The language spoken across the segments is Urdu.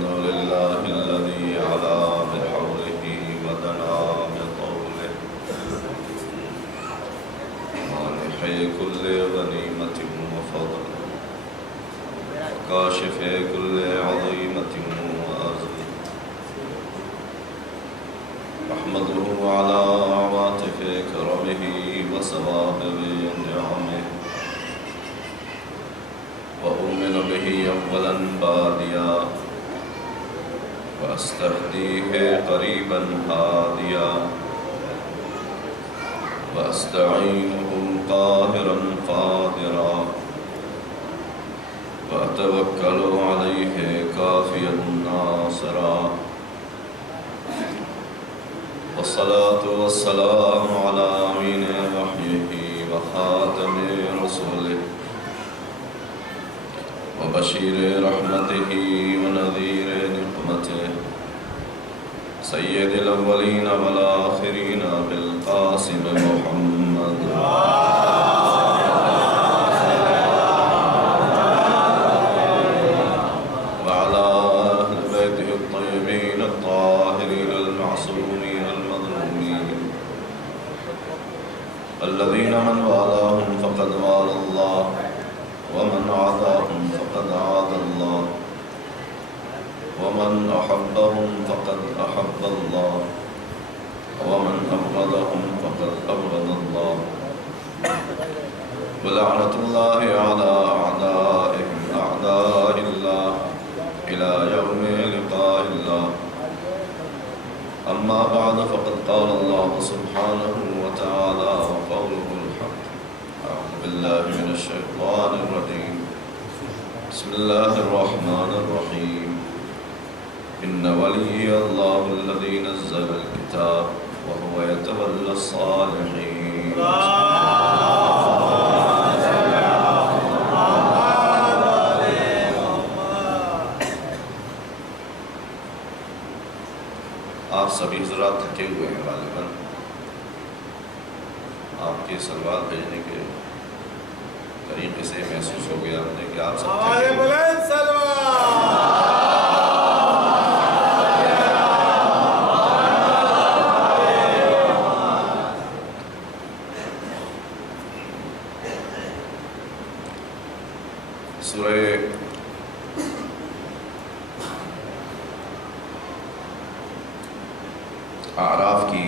الحمد لله الذي علا بحوله ودنا بطوله مانح كل غنيمة وفضل كاشف كل عظيمة وأزل أحمده على عواطف كرمه وسوابغ نعمه وأؤمن به أولا باديا وأستهديه قريبا هاديا وأستعينه قاهرا قادرا وأتوكل عليه كافيا ناصرا والصلاة والسلام على أمين وحيه وخاتم رسوله وبشير رحمته ونذير نقمته سيد الأولين والآخرين بالقاسم محمد وعلى أهل بيته الطيبين الطاهرين المعصومين المظلومين الذين من والاهم فقد والى الله ومن عاداهم فقد عاد الله ومن أحبهم فقد أحب الله ومن أبغضهم فقد أبغض الله ولعنة الله على أعدائهم أعداء الله إلى يوم لقاء الله أما بعد فقد قال الله سبحانه وتعالى وقوله الحق أعوذ بالله من الشيطان الرجيم بسم الله الرحمن الرحيم إن ولي الله الذي نزل الكتاب وهو يتولى الصالحين آپ سبھی حضرات تھکے ہوئے ہیں غالباً آپ کے سلوات بھیجنے کے طریقے سے محسوس ہو گیا مجھے کہ آپ سب سورہ اعراف کی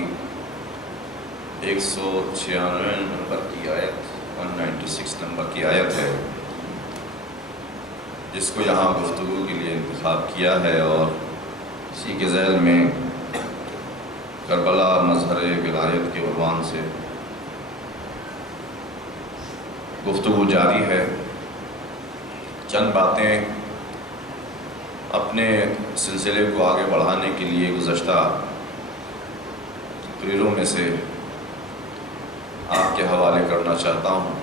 196 نمبر کی آیت 196 نمبر کی آیت ہے جس کو یہاں گفتگو کے لیے انتخاب کیا ہے، اور اسی کے ذیل میں کربلا مظہر ولایت کے عنوان سے گفتگو جاری ہے۔ چند باتیں اپنے سلسلے کو آگے بڑھانے کے لیے گزشتہ تقریروں میں سے آپ کے حوالے کرنا چاہتا ہوں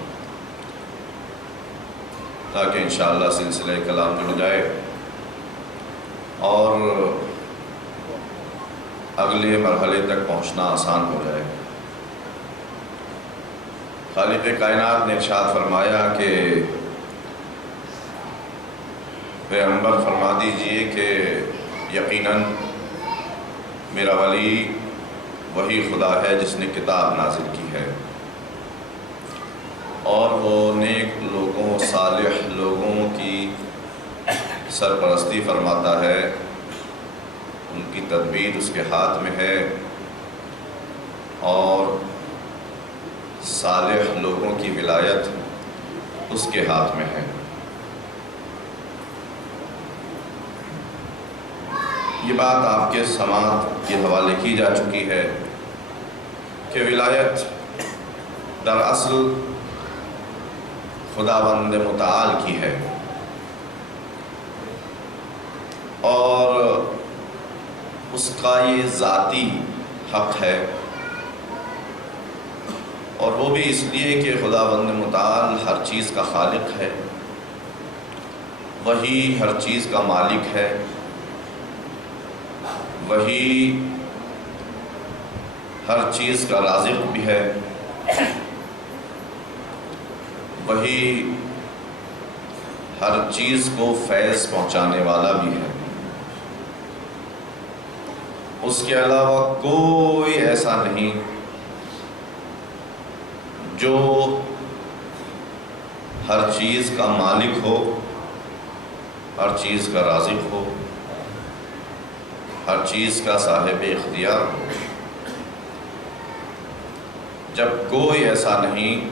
تاکہ انشاءاللہ سلسلہ کلام جڑ جائے اور اگلے مرحلے تک پہنچنا آسان ہو جائے۔ خالق کائنات نے ارشاد فرمایا کہ پیغمبر فرما دیجئے کہ یقیناً میرا ولی وہی خدا ہے جس نے کتاب نازل کی ہے، اور وہ نیک لوگوں صالح لوگوں کی سرپرستی فرماتا ہے، ان کی تدبیر اس کے ہاتھ میں ہے، اور صالح لوگوں کی ولایت اس کے ہاتھ میں ہے۔ یہ بات آپ کے سماعت کے حوالے کی جا چکی ہے کہ ولایت دراصل خداوند متعال کی ہے، اور اس کا یہ ذاتی حق ہے، اور وہ بھی اس لیے کہ خداوند متعال ہر چیز کا خالق ہے، وہی ہر چیز کا مالک ہے، وہی ہر چیز کا رازق بھی ہے، وہی ہر چیز کو فیض پہنچانے والا بھی ہے۔ اس کے علاوہ کوئی ایسا نہیں جو ہر چیز کا مالک ہو، ہر چیز کا رازق ہو، ہر چیز کا صاحب اختیار ہو۔ جب کوئی ایسا نہیں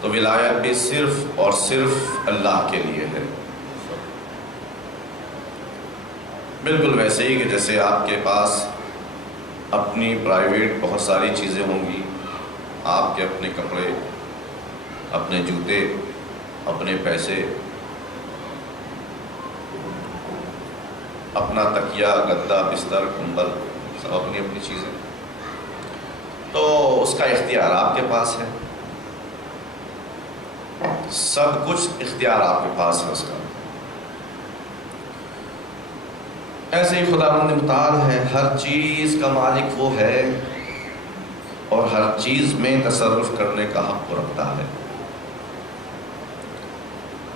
تو ولایت بھی صرف اور صرف اللہ کے لیے ہے۔ بالکل ویسے ہی کہ جیسے آپ کے پاس اپنی پرائیویٹ بہت ساری چیزیں ہوں گی، آپ کے اپنے کپڑے، اپنے جوتے، اپنے پیسے، اپنا تکیہ، گدا، بستر، کمبل، سب اپنی اپنی چیزیں، تو اس کا اختیار آپ کے پاس ہے، سب کچھ اختیار آپ کے پاس ہے اس کا۔ ایسے ہی خداوند متعال ہے، ہر چیز کا مالک وہ ہے اور ہر چیز میں تصرف کرنے کا حق وہ رکھتا ہے۔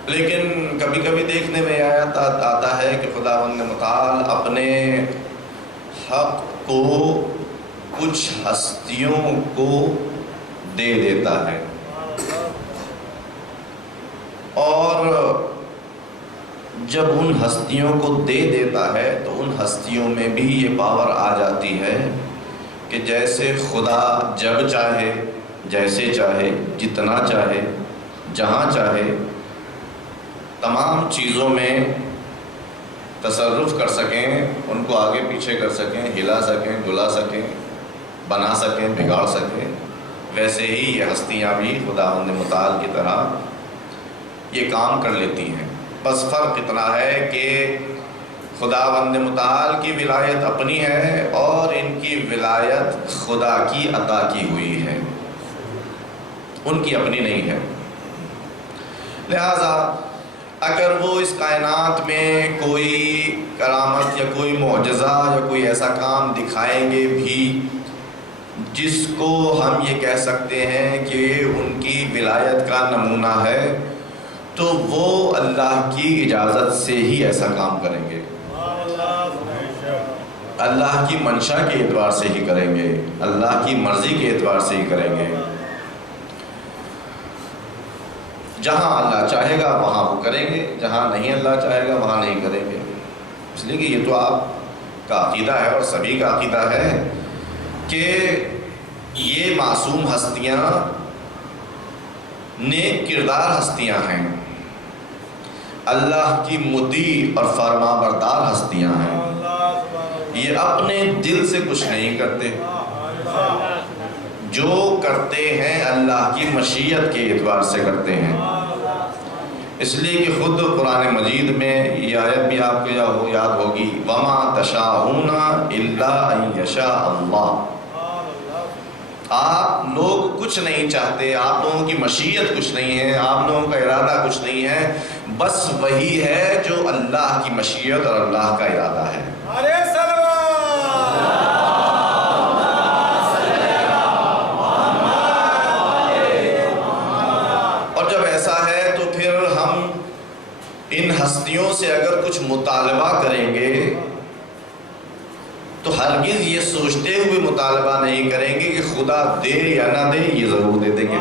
لیکن کبھی کبھی دیکھنے میں آتا ہے کہ خداوند متعال اپنے حق کو کچھ ہستیوں کو دے دیتا ہے، اور جب ان ہستیوں کو دے دیتا ہے تو ان ہستیوں میں بھی یہ پاور آ جاتی ہے کہ جیسے خدا جب چاہے، جیسے چاہے، جتنا چاہے، جہاں چاہے، تمام چیزوں میں تصرف کر سکیں، ان کو آگے پیچھے کر سکیں، ہلا سکیں، ڈلا سکیں، بنا سکیں، بگاڑ سکیں، ویسے ہی یہ ہستیاں بھی خداوند متعال کی طرح یہ کام کر لیتی ہیں۔ بس فرق اتنا ہے کہ خداوند متعال کی ولایت اپنی ہے اور ان کی ولایت خدا کی عطا کی ہوئی ہے، ان کی اپنی نہیں ہے۔ لہذا اگر وہ اس کائنات میں کوئی کرامت یا کوئی معجزہ یا کوئی ایسا کام دکھائیں گے بھی جس کو ہم یہ کہہ سکتے ہیں کہ ان کی ولایت کا نمونہ ہے، تو وہ اللہ کی اجازت سے ہی ایسا کام کریں گے، اللہ کی منشا کے اعتبار سے ہی کریں گے، اللہ کی مرضی کے اعتبار سے ہی کریں گے۔ جہاں اللہ چاہے گا وہاں وہ کریں گے، جہاں نہیں اللہ چاہے گا وہاں نہیں کریں گے۔ اس لیے کہ یہ تو آپ کا عقیدہ ہے اور سبھی کا عقیدہ ہے کہ یہ معصوم ہستیاں نیک کردار ہستیاں ہیں، اللہ کی مطیع اور فرما بردار ہستیاں ہیں، یہ اپنے دل سے کچھ نہیں کرتے، جو کرتے ہیں اللہ کی مشیت کے اعتبار سے کرتے ہیں۔ اس لیے کہ خود قرآن مجید میں یہ آیت بھی آپ کو یاد ہوگی، وَمَا تَشَاءُونَ إِلَّا أَن يَشَاءَ اللَّهُ۔ آپ لوگ کچھ نہیں چاہتے، آپ لوگوں کی مشیت کچھ نہیں ہے، آپ لوگوں کا ارادہ کچھ نہیں ہے، بس وہی ہے جو اللہ کی مشیت اور اللہ کا ارادہ ہے۔ اور جب ایسا ہے تو پھر ہم ان ہستیوں سے اگر کچھ مطالبہ کریں گے تو ہرگز یہ سوچتے ہوئے مطالبہ نہیں کریں گے کہ خدا دے یا نہ دے، یہ ضرور دے دیں گے،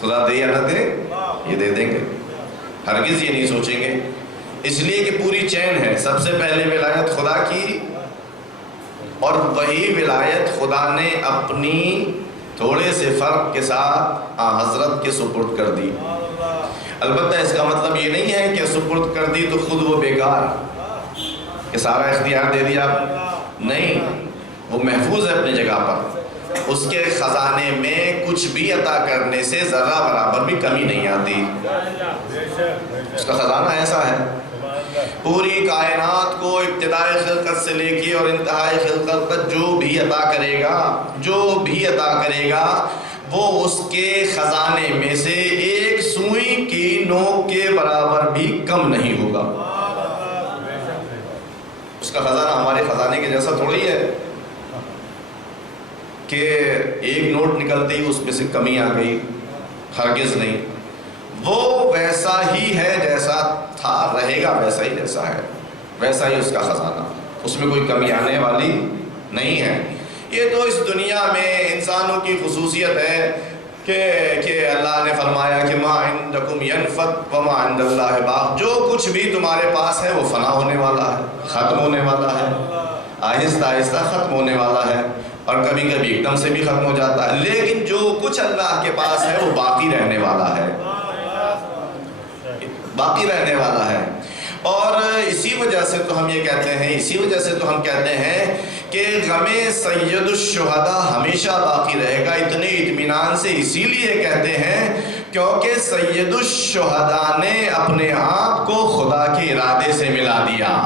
خدا دے یا نہ دے یہ دے دیں گے، ہرگز یہ نہیں سوچیں گے۔ اس لیے کہ پوری چین ہے، سب سے پہلے ولایت خدا کی، اور وہی ولایت خدا نے اپنی تھوڑے سے فرق کے ساتھ حضرت کے سپرد کر دی۔ البتہ اس کا مطلب یہ نہیں ہے کہ سپرد کر دی تو خود وہ بیکار کہ سارا اختیار دے دیا، نہیں، وہ محفوظ ہے اپنی جگہ پر، اس کے خزانے میں کچھ بھی عطا کرنے سے ذرہ برابر بھی کمی نہیں آتی، اس کا خزانہ ایسا ہے۔ پوری کائنات کو ابتدائی خلقت سے لے کے اور انتہائی خلقت تک جو بھی عطا کرے گا وہ اس کے خزانے میں سے ایک سوئی کی نوک کے برابر بھی کم نہیں ہوگا۔ اس کا خزانہ ہمارے خزانے کے جیسا تھوڑی ہے کہ ایک نوٹ نکلتے ہی اس میں سے کمی آ گئی، ہرگز نہیں، وہ ویسا ہی ہے جیسا تھا، رہے گا ویسا ہی جیسا ہے۔ ویسا ہی اس کا خزانہ، اس میں کوئی کمی آنے والی نہیں ہے۔ یہ تو اس دنیا میں انسانوں کی خصوصیت ہے کہ اللہ نے فرمایا کہ ما عندکم ینفد وما عند اللہ باق، جو کچھ بھی تمہارے پاس ہے وہ فنا ہونے والا ہے، ختم ہونے والا ہے، آہستہ آہستہ ختم ہونے والا ہے، اور کبھی کبھی ایک دم سے بھی ختم ہو جاتا ہے، لیکن جو کچھ اللہ کے پاس ہے وہ باقی رہنے والا ہے، باقی رہنے والا ہے۔ اور اسی وجہ سے تو ہم یہ کہتے ہیں، اسی وجہ سے تو ہم کہتے ہیں کہ غم سید الشہداء ہمیشہ باقی رہے گا، اتنے اطمینان سے اسی لیے کہتے ہیں کیونکہ سید الشہداء نے اپنے آپ کو خدا کے ارادے سے ملا دیا۔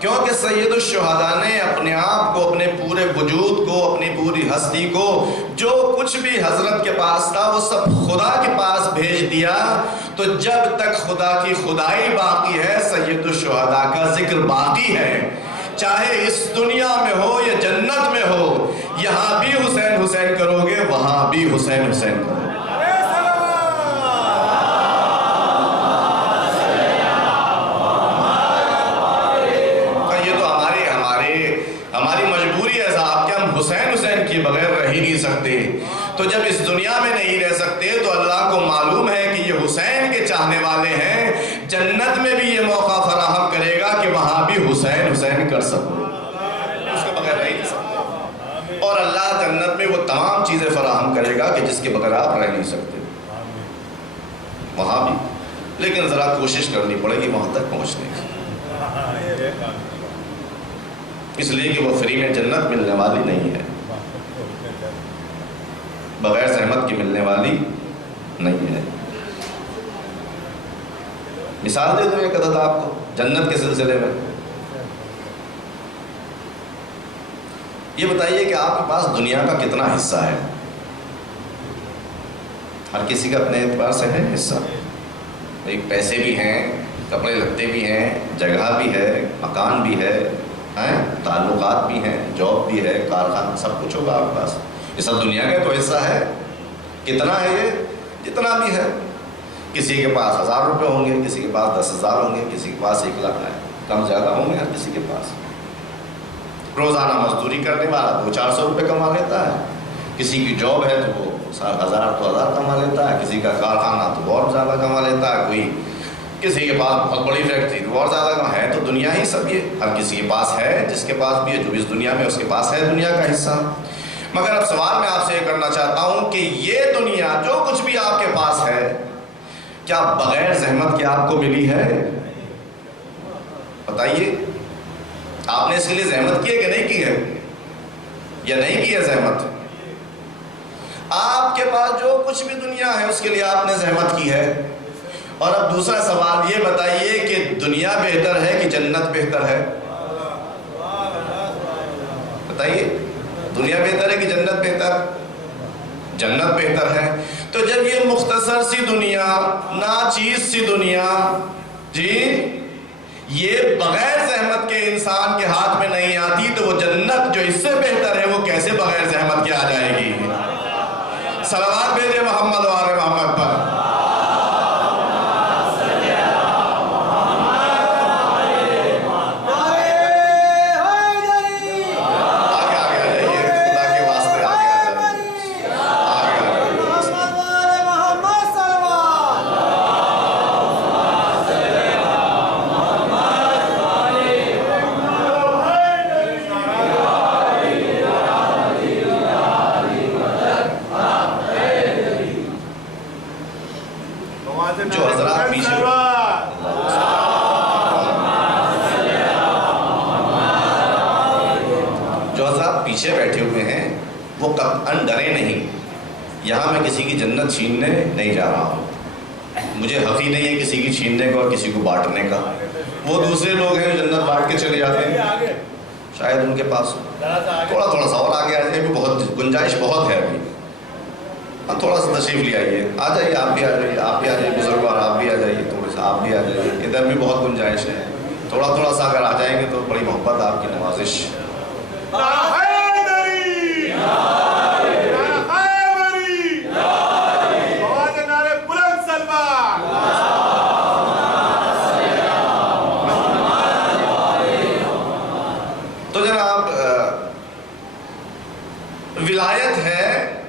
کیونکہ سید الشہداء نے اپنے آپ کو، اپنے پورے وجود کو، اپنی پوری ہستی کو، جو کچھ بھی حضرت کے پاس تھا وہ سب خدا کے پاس بھیج دیا۔ تو جب تک خدا کی خدائی باقی ہے سید الشہداء کا ذکر باقی ہے، چاہے اس دنیا میں ہو یا جنت میں ہو، یہاں بھی حسین حسین کرو گے، وہاں بھی حسین حسین کرو گے۔ حسین حسین کے بغیر رہ ہی نہیں سکتے، تو جب اس دنیا میں نہیں رہ سکتے تو اللہ کو معلوم ہے کہ یہ حسین کے چاہنے والے ہیں، جنت میں بھی یہ موقع فراہم کرے گا کہ وہاں بھی حسین حسین کر سکو، اس کے بغیر رہ ہی نہیں سکتے، اور اللہ جنت میں وہ تمام چیزیں فراہم کرے گا کہ جس کے بغیر آپ رہ نہیں سکتے وہاں بھی، لیکن ذرا کوشش کرنی پڑے گی وہاں تک پہنچنے کی، اس لیے کہ وہ فری میں جنت ملنے والی نہیں ہے، بغیر زحمت کی ملنے والی نہیں ہے۔ مثال دے دوں ایک عدد آپ کو جنت کے سلسلے میں، یہ بتائیے کہ آپ کے پاس دنیا کا کتنا حصہ ہے؟ ہر کسی کا اپنے اعتبار سے ہے حصہ، ایک پیسے بھی ہیں، کپڑے لتے بھی ہیں، جگہ بھی ہے، مکان بھی ہے، تعلقات بھی ہیں، جاب بھی ہے، کارخانہ، سب کچھ ہوگا آپ کے پاس، یہ سب دنیا کا تو حصہ ہے۔ کتنا ہے یہ؟ جتنا بھی ہے، کسی کے پاس 1000 روپے ہوں گے، کسی کے پاس 10,000 ہوں گے، کسی کے پاس 1 لاکھ ہے، کم زیادہ ہوں گے ہر کسی کے پاس۔ روزانہ مزدوری کرنے والا 200-400 روپے کما لیتا ہے، کسی کی جاب ہے تو وہ 1000 کما لیتا ہے، کسی کا کارخانہ تو اور زیادہ کما لیتا ہے، کوئی کسی کے پاس بہت بڑی فیکٹری تو اور زیادہ ہے، تو دنیا ہی سب یہ ہر کسی کے پاس ہے، جس کے پاس بھی ہے، جو اس دنیا میں اس کے پاس ہے دنیا کا حصہ۔ مگر اب سوال میں آپ سے یہ کرنا چاہتا ہوں کہ یہ دنیا جو کچھ بھی آپ کے پاس ہے، کیا بغیر زحمت کے آپ کو ملی ہے؟ بتائیے، آپ نے اس کے لیے زحمت کی ہے کہ نہیں کی ہے؟ یا نہیں کی ہے زحمت؟ آپ کے پاس جو کچھ بھی دنیا ہے اس کے لیے آپ نے زحمت کی ہے۔ اور اب دوسرا سوال یہ بتائیے کہ دنیا بہتر ہے کہ جنت بہتر ہے؟ بتائیے، دنیا بہتر ہے کہ جنت بہتر؟ جنت بہتر ہے۔ تو جب یہ مختصر سی دنیا، ناچیز سی دنیا، جی یہ بغیر زحمت کے انسان کے ہاتھ میں نہیں آتی، تو وہ جنت جو اس سے بہتر ہے وہ کیسے بغیر زحمت کے آ جائے گی؟ صلوات بھیجے محمد و آل محمد پر۔ پیچھے بیٹھے ہوئے ہیں وہ قطعاً ڈرے نہیں، یہاں میں کسی کی جنت چھیننے نہیں جا رہا ہوں، مجھے حق ہی نہیں ہے کسی کی چھیننے کا اور کسی کو بانٹنے کا۔ وہ دوسرے لوگ ہیں جو جنت بانٹ کے چلے جاتے ہیں، شاید ان کے پاس تھوڑا تھوڑا سا اور آگے آ جائے، بھی بہت گنجائش بہت ہے ابھی، تھوڑا سا تشریف لے آئیے، آ جائیے، آپ بھی آ جائیے، آپ بھی آ جائیے بزرگوار، آپ بھی آ جائیے، تھوڑے سا آپ بھی آ جائیے، ادھر بھی بہت گنجائش ہے، تھوڑا تھوڑا سا اگر آ جائیں گے تو بڑی محبت آپ کی نوازش۔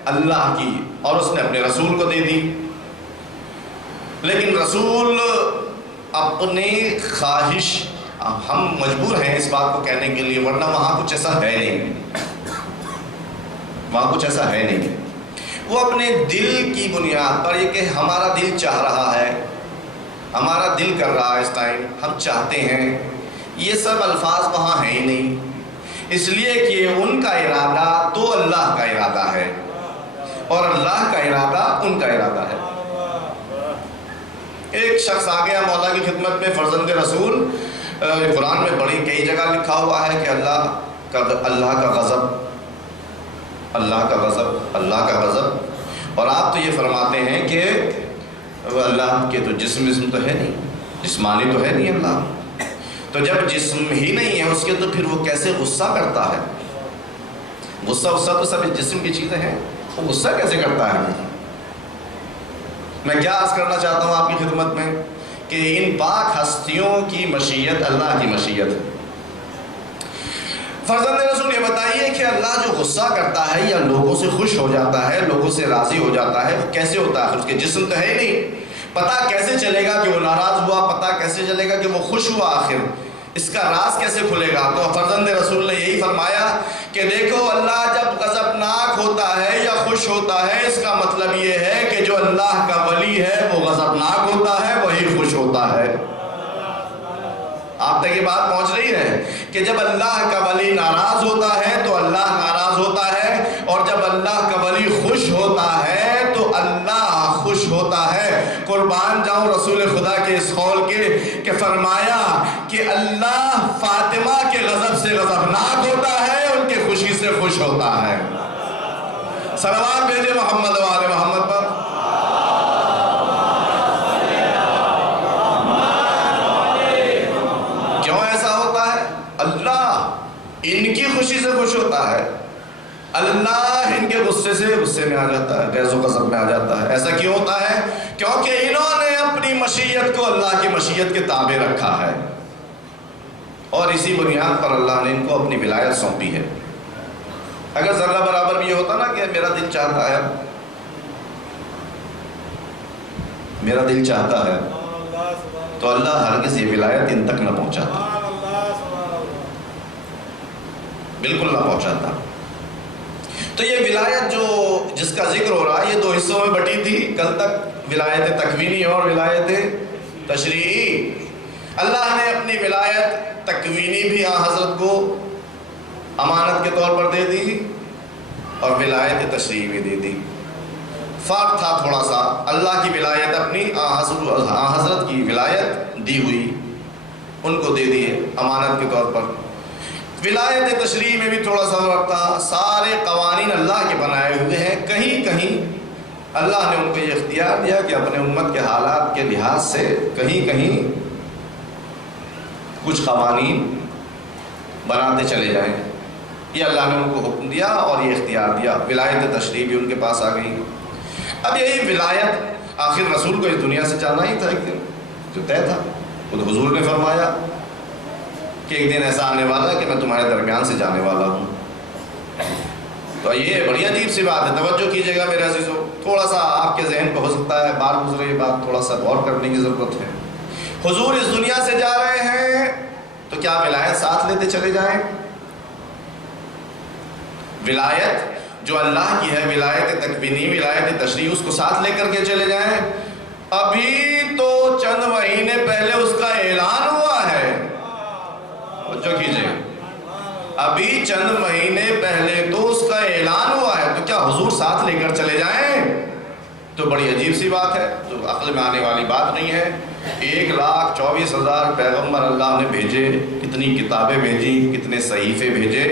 اللہ کی اور اس نے اپنے رسول کو دے دی، لیکن رسول اپنی خواہش، ہم مجبور ہیں اس بات کو کہنے کے لیے ورنہ وہاں کچھ ایسا ہے نہیں، وہاں کچھ ایسا ہے نہیں، وہ اپنے دل کی بنیاد پر یہ کہ ہمارا دل چاہ رہا ہے، ہمارا دل کر رہا ہے اس ٹائم، ہم چاہتے ہیں، یہ سب الفاظ وہاں ہیں ہی نہیں، اس لیے کہ ان کا ارادہ تو اللہ کا ارادہ ہے اور اللہ کا ارادہ ان کا ارادہ ہے۔ ایک شخص آ گیا مولا کی خدمت میں، فرزند رسول، قرآن میں بڑی کئی جگہ لکھا ہوا ہے کہ اللہ کا غضب، اللہ کا غضب، اللہ کا غضب، اور آپ تو یہ فرماتے ہیں کہ اللہ کے تو جسم تو ہے نہیں، جسمانی تو ہے نہیں اللہ، تو جب جسم ہی نہیں ہے اس کے تو پھر وہ کیسے غصہ کرتا ہے؟ غصہ تو سب جسم کی چیزیں ہیں، وہ غصہ کیسے کرتا ہے؟ میں کیا عرض کرنا چاہتا ہوں آپ کی خدمت میں کہ ان پاک ہستیوں کی مشیت اللہ کی مشیت ہے۔ فرزند رسول یہ بتائیے کہ اللہ جو غصہ کرتا ہے یا لوگوں سے خوش ہو جاتا ہے، لوگوں سے راضی ہو جاتا ہے، وہ کیسے ہوتا ہے؟ اس کے جسم تو ہے ہی نہیں، پتہ کیسے چلے گا کہ وہ ناراض ہوا؟ پتہ کیسے چلے گا کہ وہ خوش ہوا؟ آخر اس کا راز کیسے کھلے گا؟ تو فرزند رسول نے یہی فرمایا کہ دیکھو اللہ جب غضبناک ہوتا ہے یا خوش ہوتا ہے، اس کا مطلب یہ ہے کہ جو اللہ کا ولی ہے وہ غضبناک ہوتا ہے، وہی خوش ہوتا ہے۔ آپ تک یہ بات پہنچ رہی ہے کہ جب اللہ کا ولی ناراض ہوتا ہے تو اللہ ناراض ہوتا ہے، اور جب اللہ کا ولی خوش ہوتا ہے تو اللہ خوش ہوتا ہے۔ قربان جاؤں رسول خدا کے اس قول کے کہ فرمایا کہ اللہ فاطمہ کے غضب سے غضبناک ہوتا ہے، ان کے خوشی سے خوش ہوتا ہے۔ صلوات بھیجے محمد و آل محمد پر۔ کیوں ایسا ہوتا ہے؟ اللہ ان کی خوشی سے خوش ہوتا ہے، اللہ ان کے غصے میں آ جاتا ہے، غیظ و غضب میں آ جاتا ہے۔ ایسا کیوں ہوتا ہے؟ کیونکہ انہوں نے اپنی مشیت کو اللہ کی مشیت کے تابع رکھا ہے، اور اسی بنیاد پر اللہ نے ان کو اپنی ولایت سونپی ہے۔ اگر ذرہ برابر بھی یہ ہوتا نا کہ میرا دل چاہتا ہے، میرا دل چاہتا ہے، تو اللہ ہرگز یہ ولایت ان تک نہ پہنچاتا، بالکل نہ پہنچاتا۔ تو یہ ولایت جو جس کا ذکر ہو رہا ہے یہ دو حصوں میں بٹی تھی کل تک، ولایت تکوینی اور ولایت تشریعی۔ اللہ نے اپنی ولایت تکوینی بھی حضرت کو امانت کے طور پر دے دی اور ولایت تشریعی بھی دے دی۔ فرق تھا تھوڑا سا، اللہ کی ولایت اپنی، حضرت کی ولایت دی ہوئی ان کو دے دی ہے امانت کے طور پر۔ ولایت تشریعی میں بھی تھوڑا سا فرق تھا، سارے قوانین اللہ کے بنائے ہوئے ہیں، کہیں کہیں اللہ نے ان کو یہ اختیار دیا کہ اپنے امت کے حالات کے لحاظ سے کہیں کہیں کچھ قوانین بناتے چلے جائیں، یہ اللہ نے ان کو حکم دیا اور یہ اختیار دیا، ولایت تشریعی بھی ان کے پاس آ گئی۔ اب یہی ولایت آخر رسول کو اس دنیا سے جانا ہی تھا، ایک دن جو طے تھا، خود حضور نے فرمایا کہ ایک دن ایسا آنے والا ہے کہ میں تمہارے درمیان سے جانے والا ہوں۔ تو یہ بڑی عجیب سی بات ہے، توجہ کیجیے گا میرے عزیزو، تھوڑا سا آپ کے ذہن کو ہو سکتا ہے بار گزرے یہ بات، تھوڑا سا غور کرنے کی ضرورت ہے۔ حضور اس دنیا سے جا رہے ہیں تو کیا ولایت ساتھ لیتے چلے جائیں؟ ولایت جو اللہ کی ہے، ولایت تکوینی، ولایت تشریعی، اس کو ساتھ لے کر کے چلے جائیں؟ ابھی تو چند مہینے پہلے اس کا اعلان ہوا ہے، جو کیجئے، ابھی چند مہینے پہلے تو اس کا اعلان ہوا ہے، تو کیا حضور ساتھ لے کر چلے جائیں؟ تو بڑی عجیب سی بات ہے، جو عقل میں آنے والی بات نہیں ہے۔ 1,24,000 پیغمبر اللہ نے بھیجے، کتنی کتابیں بھیجی، کتنے صحیفے بھیجے،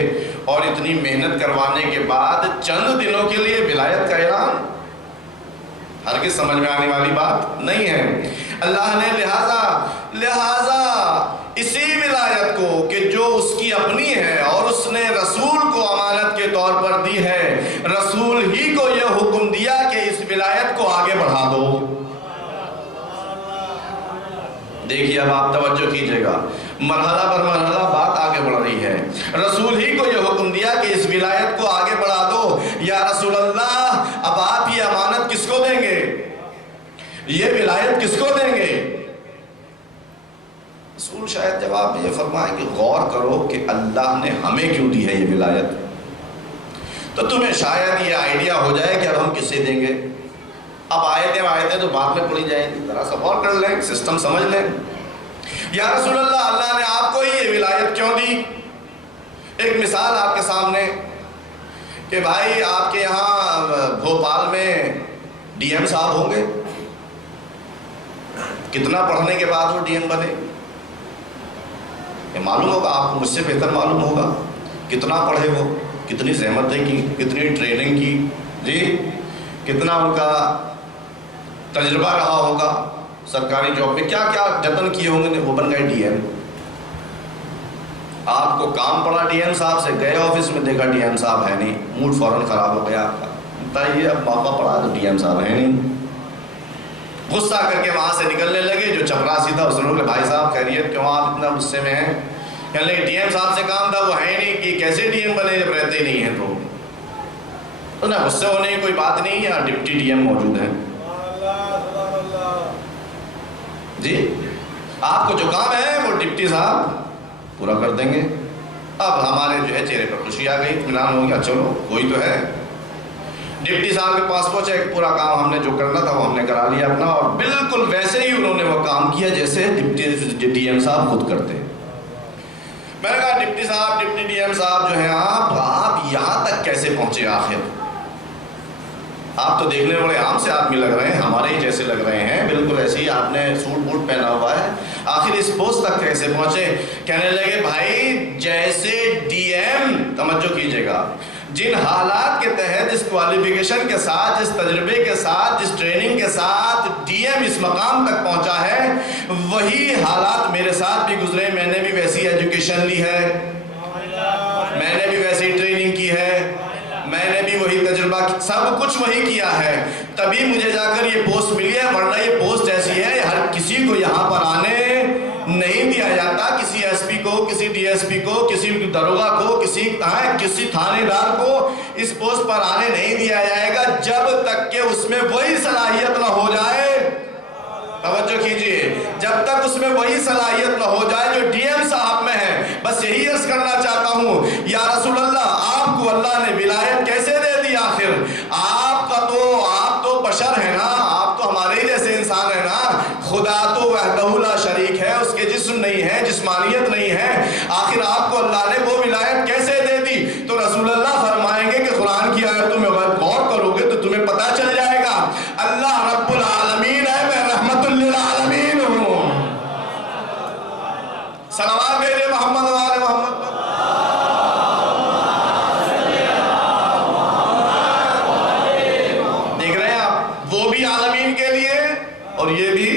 اور اتنی محنت کروانے کے بعد چند دنوں کے لیے ولایت کا اعلان، ہرگز سمجھ میں آنے والی بات نہیں ہے۔ اللہ نے لہذا اسی ولایت کو کہ جو اس کی اپنی ہے اور اس نے رسول کو امانت کے طور پر دی ہے، رسول ہی کو یہ حکم دیا کہ اس ولایت کو آگے بڑھا دو۔ دیکھیے اب آپ توجہ کیجئے گا، مرحلہ پر مرحلہ بات آگے بڑھ رہی ہے۔ رسول ہی کو یہ حکم دیا کہ اس ولایت کو آگے بڑھا دو۔ یا رسول اللہ، شاید جواب میں یہ فرمائیں کہ غور کرو کہ اللہ نے ہمیں کیوں دی ہے یہ ولایت، تو تمہیں شاید یہ آئیڈیا ہو جائے کہ اب ہم کسے دیں گے۔ اب آیتیں تو بعد میں پڑھی جائیں گی، ذرا سا غور کر لیں، سسٹم سمجھ لیں۔ یا رسول اللہ نے آپ کو ہی یہ ولایت کیوں دی؟ ایک مثال آپ کے سامنے کہ بھائی آپ کے یہاں بھوپال میں ڈی ایم صاحب ہوں گے، کتنا پڑھنے کے بعد وہ ڈی ایم بنے؟ یہ معلوم ہوگا آپ کو، مجھ سے بہتر معلوم ہوگا کتنا پڑھے وہ، کتنی زحمتیں کی، کتنی ٹریننگ کی، جی کتنا ان کا تجربہ رہا ہوگا سرکاری جاب میں، کیا کیا جتن کیے ہوں گے، وہ بن گئے ڈی ایم۔ آپ کو کام پڑا ڈی ایم صاحب سے، گئے آفس میں دیکھا ڈی ایم صاحب ہے نہیں، موڈ فوراً خراب ہو گیا آپ کا، بتائیے اب موقع پڑا تو ڈی ایم صاحب ہے نہیں، غصہ کر کے وہاں سے نکلنے لگے۔ جو چپراسی تھا اس نے بولے بھائی صاحب خیریت، کیوں آپ اتنا غصے میں ہیں؟ کہنے لگے ڈی ایم صاحب سے کام تھا، وہ ہے نہیں، کہ کیسے ڈی ایم بنے جب رہتے نہیں ہیں؟ تو نہ غصے ہونے کی کوئی بات نہیں، یہاں ڈپٹی ڈی ایم موجود ہیں جی، آپ کو جو کام ہے وہ ڈپٹی صاحب پورا کر دیں گے۔ اب ہمارے جو ہے چہرے پر خوشی آ گئی، اطمینان ہو گیا، چلو کوئی تو ہے۔ ڈپٹی صاحب کے پاس پہنچے، پورا کام ہم نے جو کرنا تھا وہ ہم نے کرا لیا اپنا، اور بالکل ویسے ہی انہوں نے وہ کام کیا جیسے ڈپٹی ڈی ایم صاحب خود کرتے۔ میں نے کہا ڈپٹی ڈی ایم صاحب جو ہیں آپ یہاں تک کیسے پہنچے؟ آخر آپ تو دیکھنے میں بڑے عام سے آدمی لگ رہے ہیں، ہمارے ہی جیسے لگ رہے ہیں، بالکل ایسے ہی آپ نے سوٹ بوٹ پہنا ہوا ہے، آخر اس پوسٹ تک کیسے پہنچے؟ کہنے لگے بھائی جیسے ڈی ایم، توجہ کیجیے گا، جن حالات کے تحت، جس کوالیفیکیشن کے ساتھ، جس تجربے کے ساتھ، جس ٹریننگ کے ساتھ ڈی ایم اس مقام تک پہنچا ہے، وہی حالات میرے ساتھ بھی گزرے، میں نے بھی ویسی ایجوکیشن لی ہے، میں نے بھی ویسی ٹریننگ کی ہے، میں نے بھی وہی تجربہ، سب کچھ وہی کیا ہے، تبھی مجھے جا کر یہ پوسٹ ملی ہے، ورنہ یہ پوسٹ ایسی ہے ہر کسی کو یہاں پر آنے نہیں دیا جاتا، کسی ایس پی کو، کسی ڈی ایس پی کو، کسی داروغہ کو، کسی تھانے دار کو اس پوسٹ پر آنے نہیں دیا جائے گا جب تک کہ اس میں وہی صلاحیت نہ ہو جائے۔ توجہ کیجئے، جب تک اس میں وہی صلاحیت نہ ہو جائے جو ڈی ایم صاحب میں ہے۔ بس یہی عرض کرنا چاہتا ہوں، یا رسول اللہ آپ کو اللہ نے ولایت کیسے دے دی؟ آخر آپ تو بشر ہے نا، آپ تو ہمارے ہی جیسے انسان ہے نا، خدا تو وحدہ لا شریک ہے، اس کے جسم نہیں ہے، جسمانیت نہیں ہے، آخر آپ کو اللہ نے وہ ولایت کیسے دے دی؟ تو رسول اللہ فرمائیں گے کہ قرآن کی آیتوں میں اگر غور کرو گے تو تمہیں پتہ چل جائے گا، اللہ رب العالمین ہے، میں رحمت للعالمین ہوں۔ صلوات بھیجے محمد وآل محمد۔ دیکھ رہے ہیں آپ، وہ بھی عالمین کے لیے اور یہ بھی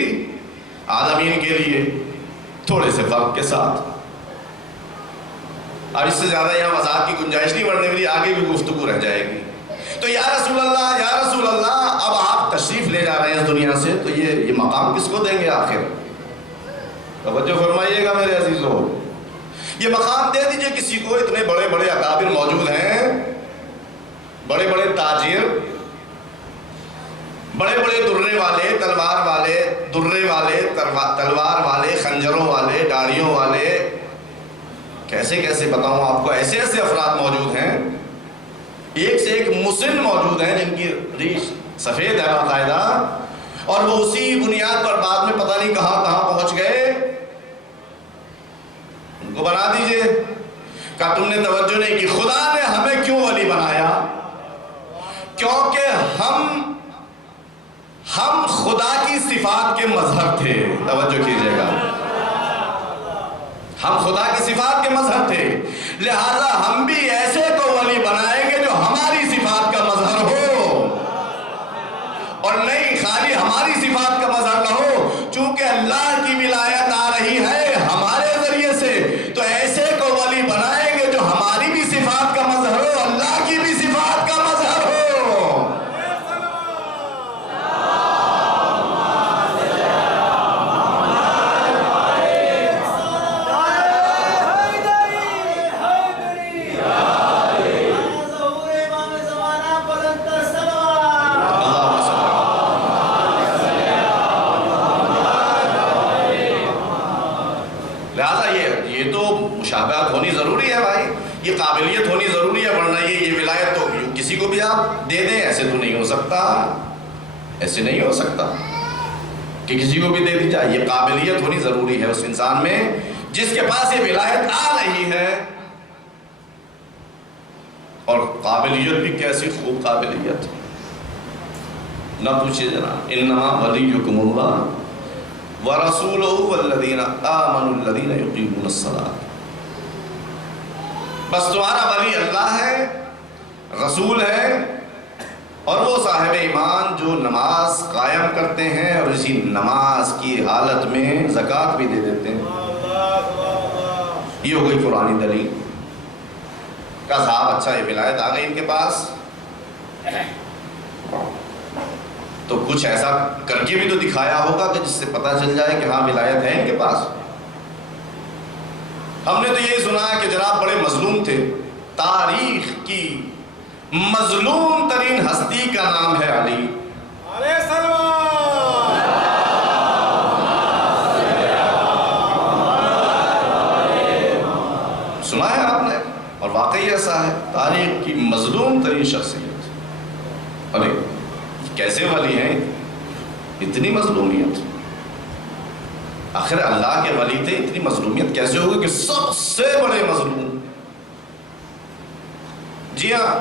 عالمین کے لیے، تھوڑے سے فرق کے ساتھ۔ اب اس سے زیادہ یہاں مزاق کی گنجائش نہیں بڑھنے والی، آگے بھی گفتگو رہ جائے گی۔ تو یا رسول اللہ اب آپ تشریف لے جا رہے ہیں اس دنیا سے، تو یہ مقام کس کو دیں گے آخر؟ توجہ فرمائیے گا میرے عزیزو، یہ مقام دے دیجئے کسی کو، اتنے بڑے بڑے اکابر موجود ہیں، بڑے بڑے تاجر، بڑے بڑے درے والے، تلوار والے، خنجروں والے، ڈاڑیوں والے، کیسے کیسے بتاؤں آپ کو، ایسے ایسے افراد موجود ہیں، ایک سے ایک مسن موجود ہیں جن کی ریش سفید ہے باقاعدہ، اور وہ اسی بنیاد پر بعد میں پتہ نہیں کہاں پہنچ گئے۔ ان کو بنا دیجئے۔ کہا تم نے توجہ نہیں کی، خدا نے ہمیں کیوں ولی بنایا؟ کیونکہ ہم خدا کی صفات کے مظہر تھے۔ توجہ کیجئے گا، ہم خدا کی صفات کے مظہر تھے، لہذا ہم بھی ایسے کو ولی بنائیں گے جو ہماری صفات کا مظہر ہو، اور نہیں خالی ہماری صفات کا مظہر نہ ہو۔ چونکہ اللہ کی ولایت آ رہی ہے ہمارے ذریعے سے، تو ایسے کو ولی بنائیں گے جو ہماری بھی صفات کا مظہر ہو، اللہ کی بھی صفات کا مظہر ہو۔ ضروری ہے بھائی، یہ قابلیت ہونی ضروری ہے، ورنہ یہ ولایت تو کسی کو بھی آپ دے دیں، ایسے تو نہیں ہو سکتا، ایسے نہیں ہو سکتا کہ کسی کو بھی دے دی جائے۔ یہ قابلیت ہونی ضروری ہے اس انسان میں جس کے پاس یہ ولایت آ رہی ہے، اور قابلیت بھی کیسی خوب قابلیت، نہ پوچھئے جناب، انما ولیکم اللہ ورسولہ والذین آمنوا الذین یقیمون الصلاۃ، بس تمہارا ولی اللہ ہے، رسول ہے، اور وہ صاحب ایمان جو نماز قائم کرتے ہیں اور اسی نماز کی حالت میں زکوٰۃ بھی دے دیتے ہیں۔ یہ ہو گئی قرآنی دلیل۔ کہا صاحب اچھا یہ ولایت آ گئی ان کے پاس، تو کچھ ایسا کر کے بھی تو دکھایا ہوگا کہ جس سے پتہ چل جائے کہ ہاں ولایت ہے ان کے پاس۔ ہم نے تو یہی سنا ہے کہ جناب بڑے مظلوم تھے، تاریخ کی مظلوم ترین ہستی کا نام ہے علی علیہ السلام۔ سنا ہے آپ نے، اور واقعی ایسا ہے، تاریخ کی مظلوم ترین شخصیت۔ ارے کیسے ولی ہیں، اتنی مظلومیت، آخر اللہ کے ولی تھے، اتنی مظلومیت کیسے ہوگی کہ سب سے بڑے مظلوم؟ جی ہاں،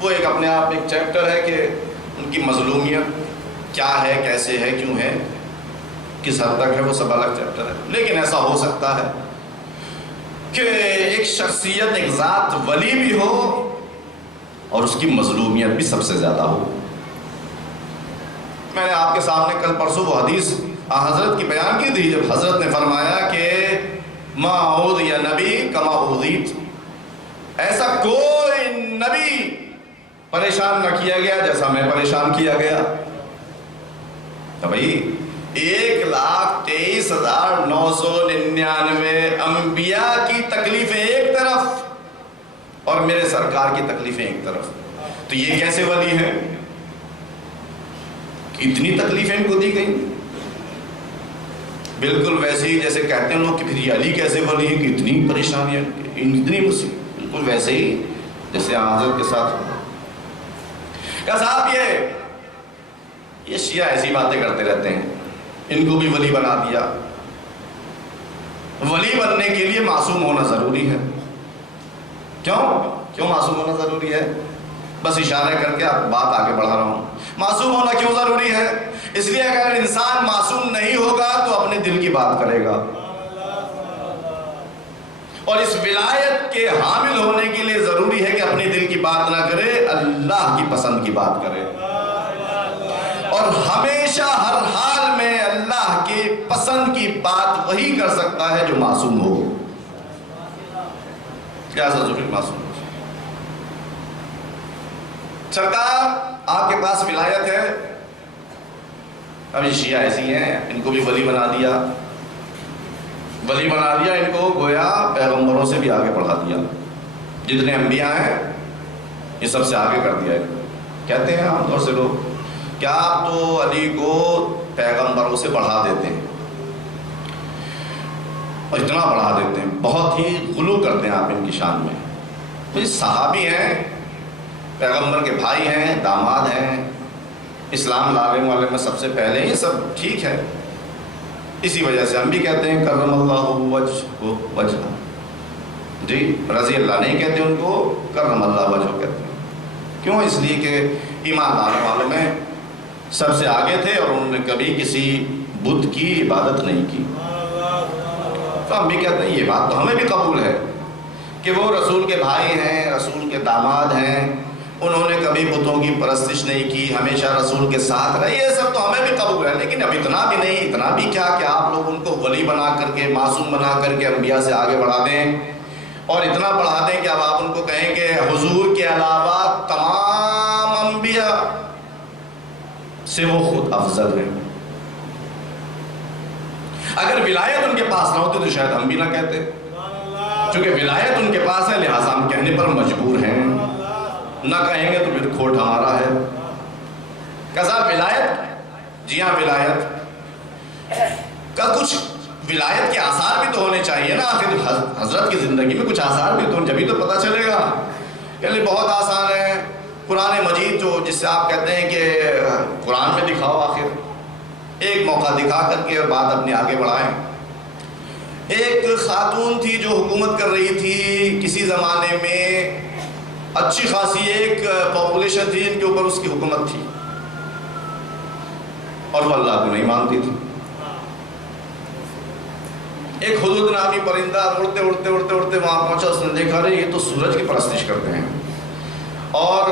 وہ ایک اپنے آپ ایک چیپٹر ہے کہ ان کی مظلومیت کیا ہے، کیسے ہے، کیوں ہے، کس حد تک ہے، وہ سب الگ چیپٹر ہے۔ لیکن ایسا ہو سکتا ہے کہ ایک شخصیت، ایک ذات ولی بھی ہو اور اس کی مظلومیت بھی سب سے زیادہ ہو۔ میں نے آپ کے سامنے کل پرسوں وہ حدیث حضرت کی بیان کی تھی، جب حضرت نے فرمایا کہ ما اوذی نبی کما اوذیت، ایسا کوئی نبی پریشان نہ کیا گیا جیسا میں پریشان کیا گیا۔ تو بھائی 1,23,999 انبیاء کی تکلیفیں ایک طرف اور میرے سرکار کی تکلیفیں ایک طرف، تو یہ کیسے ولی ہیں؟ اتنی تکلیفیں ان کو دی گئی، بالکل ویسے ہی جیسے کہتے ہیں لوگ کہ پھر یہ علی کیسے ولی ہے کہ اتنی پریشانیاں، اتنی مصیبت، بالکل ویسے ہی جیسے حضرت کے ساتھ۔ کہا صاحب یہ شیعہ ایسی باتیں کرتے رہتے ہیں، ان کو بھی ولی بنا دیا۔ ولی بننے کے لیے معصوم ہونا ضروری ہے۔ کیوں معصوم ہونا ضروری ہے؟ بس اشارے کر کے بات آگے بڑھا رہا ہوں۔ معصوم ہونا کیوں ضروری ہے؟ اس لیے اگر انسان معصوم نہیں ہوگا تو اپنے دل کی بات کرے گا، اور اس ولایت کے حامل ہونے کے لیے ضروری ہے کہ اپنے دل کی بات نہ کرے، اللہ کی پسند کی بات کرے، اور ہمیشہ ہر حال میں اللہ کی پسند کی بات وہی کر سکتا ہے جو معصوم ہو۔ کیا ضروری معصوم؟ سرکار آپ کے پاس ولایت ہے، اب یہ شیعہ ایسی ہیں، ان کو بھی ولی بنا دیا، ان کو گویا پیغمبروں سے بھی آگے بڑھا دیا، جتنے انبیاء ہیں یہ سب سے آگے کر دیا ہے۔ کہتے ہیں عام طور سے لوگ کہ آپ تو علی کو پیغمبروں سے بڑھا دیتے ہیں، اور اتنا بڑھا دیتے ہیں، بہت ہی غلو کرتے ہیں آپ ان کی شان میں۔ یہ صحابی ہیں، پیغمبر کے بھائی ہیں، داماد ہیں، اسلام لانے والے میں سب سے پہلے، یہ سب ٹھیک ہے، اسی وجہ سے ہم بھی کہتے ہیں کرم اللہ وجہ، جی رضی اللہ نہیں کہتے ان کو، کرم اللہ وجہ کہتے ہیں۔ کیوں؟ اس لیے کہ ایمان لانے والوں میں سب سے آگے تھے اور انہوں نے کبھی کسی بت کی عبادت نہیں کی۔ تو ہم بھی کہتے ہیں یہ بات تو ہمیں بھی قبول ہے کہ وہ رسول کے بھائی ہیں، رسول کے داماد ہیں، انہوں نے کبھی بتوں کی پرستش نہیں کی، ہمیشہ رسول کے ساتھ رہے، یہ سب تو ہمیں بھی قبول ہے۔ لیکن اب اتنا بھی نہیں، اتنا بھی کیا کہ آپ لوگ ان کو ولی بنا کر کے، معصوم بنا کر کے انبیاء سے آگے بڑھا دیں، اور اتنا بڑھا دیں کہ اب آپ ان کو کہیں کہ حضور کے علاوہ تمام انبیاء سے وہ خود افضل ہیں۔ اگر ولایت ان کے پاس نہ ہوتی تو شاید ہم بھی نہ کہتے، چونکہ ولایت ان کے پاس ہے لہٰذا ہم کہنے پر مجبور ہیں، نہ کہیں گے تو پھر کھوٹ ہمارا ہے۔ کیسا ولایت؟ جی ہاں ولایت کا کچھ ولایت کے آثار بھی تو ہونے چاہیے نا، آخر حضرت کی زندگی میں کچھ آثار بھی تو، جبھی تو پتہ چلے گا۔ کہ بہت آسان ہے، قرآن مجید جو جس سے آپ کہتے ہیں کہ قرآن میں دکھاؤ، آخر ایک موقع دکھا کر کے بات اپنی آگے بڑھائیں۔ ایک خاتون تھی جو حکومت کر رہی تھی کسی زمانے میں، اچھی خاصی ایک پاپولیشن تھی ان کے اوپر اس کی حکومت تھی، اور وہ اللہ کو نہیں مانتی تھی۔ ایک ہدہد نامی پرندہ اڑتے اڑتے اڑتے اڑتے وہاں پہنچا، اس نے دیکھا رہے یہ تو سورج کی پرستش کرتے ہیں، اور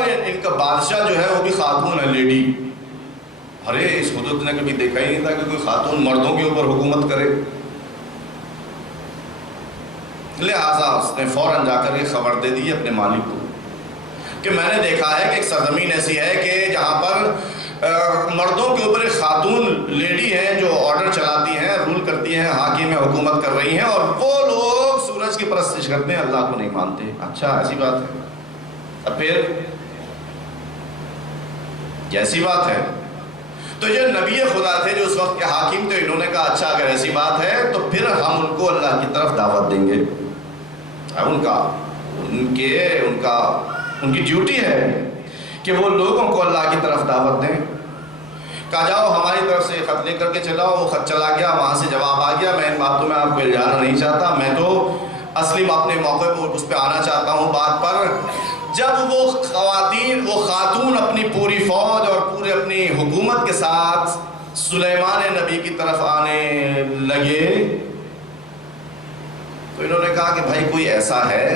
ان کا بادشاہ جو ہے وہ بھی خاتون ہے، لیڈی۔ ارے اس ہدہد نے کبھی دیکھا ہی نہیں تھا کہ کوئی خاتون مردوں کے اوپر حکومت کرے، لہٰذا اس نے فوراً جا کر یہ خبر دے دی اپنے مالک کو کہ میں نے دیکھا ہے کہ ایک سرزمین ایسی ہے کہ جہاں پر مردوں کے اوپر ایک خاتون لیڈی ہیں جو آرڈر چلاتی ہیں، رول کرتی ہیں، حاکم میں حکومت کر رہی ہیں، اور وہ لوگ سورج کی پرستش کرتے ہیں، اللہ کو نہیں مانتے۔ اچھا ایسی بات ہے؟ اب پھر ایسی بات ہے تو یہ نبی خدا تھے جو اس وقت کے حاکم تھے، انہوں نے کہا اچھا اگر ایسی بات ہے تو پھر ہم ان کو اللہ کی طرف دعوت دیں گے۔ ان کی ڈیوٹی ہے کہ وہ لوگوں کو اللہ کی طرف دعوت دیں۔ کہا جاؤ ہماری طرف سے خط لے کر کے چلاؤ، وہ خط چلا گیا، وہاں سے جواب آ گیا۔ میں ان باتوں میں آپ کو الجھانا نہیں چاہتا، میں تو اصلی اپنے موقع پر اس پہ آنا چاہتا ہوں بات پر۔ جب وہ خاتون اپنی پوری فوج اور پورے اپنی حکومت کے ساتھ سلیمان نبی کی طرف آنے لگے تو انہوں نے کہا کہ بھائی کوئی ایسا ہے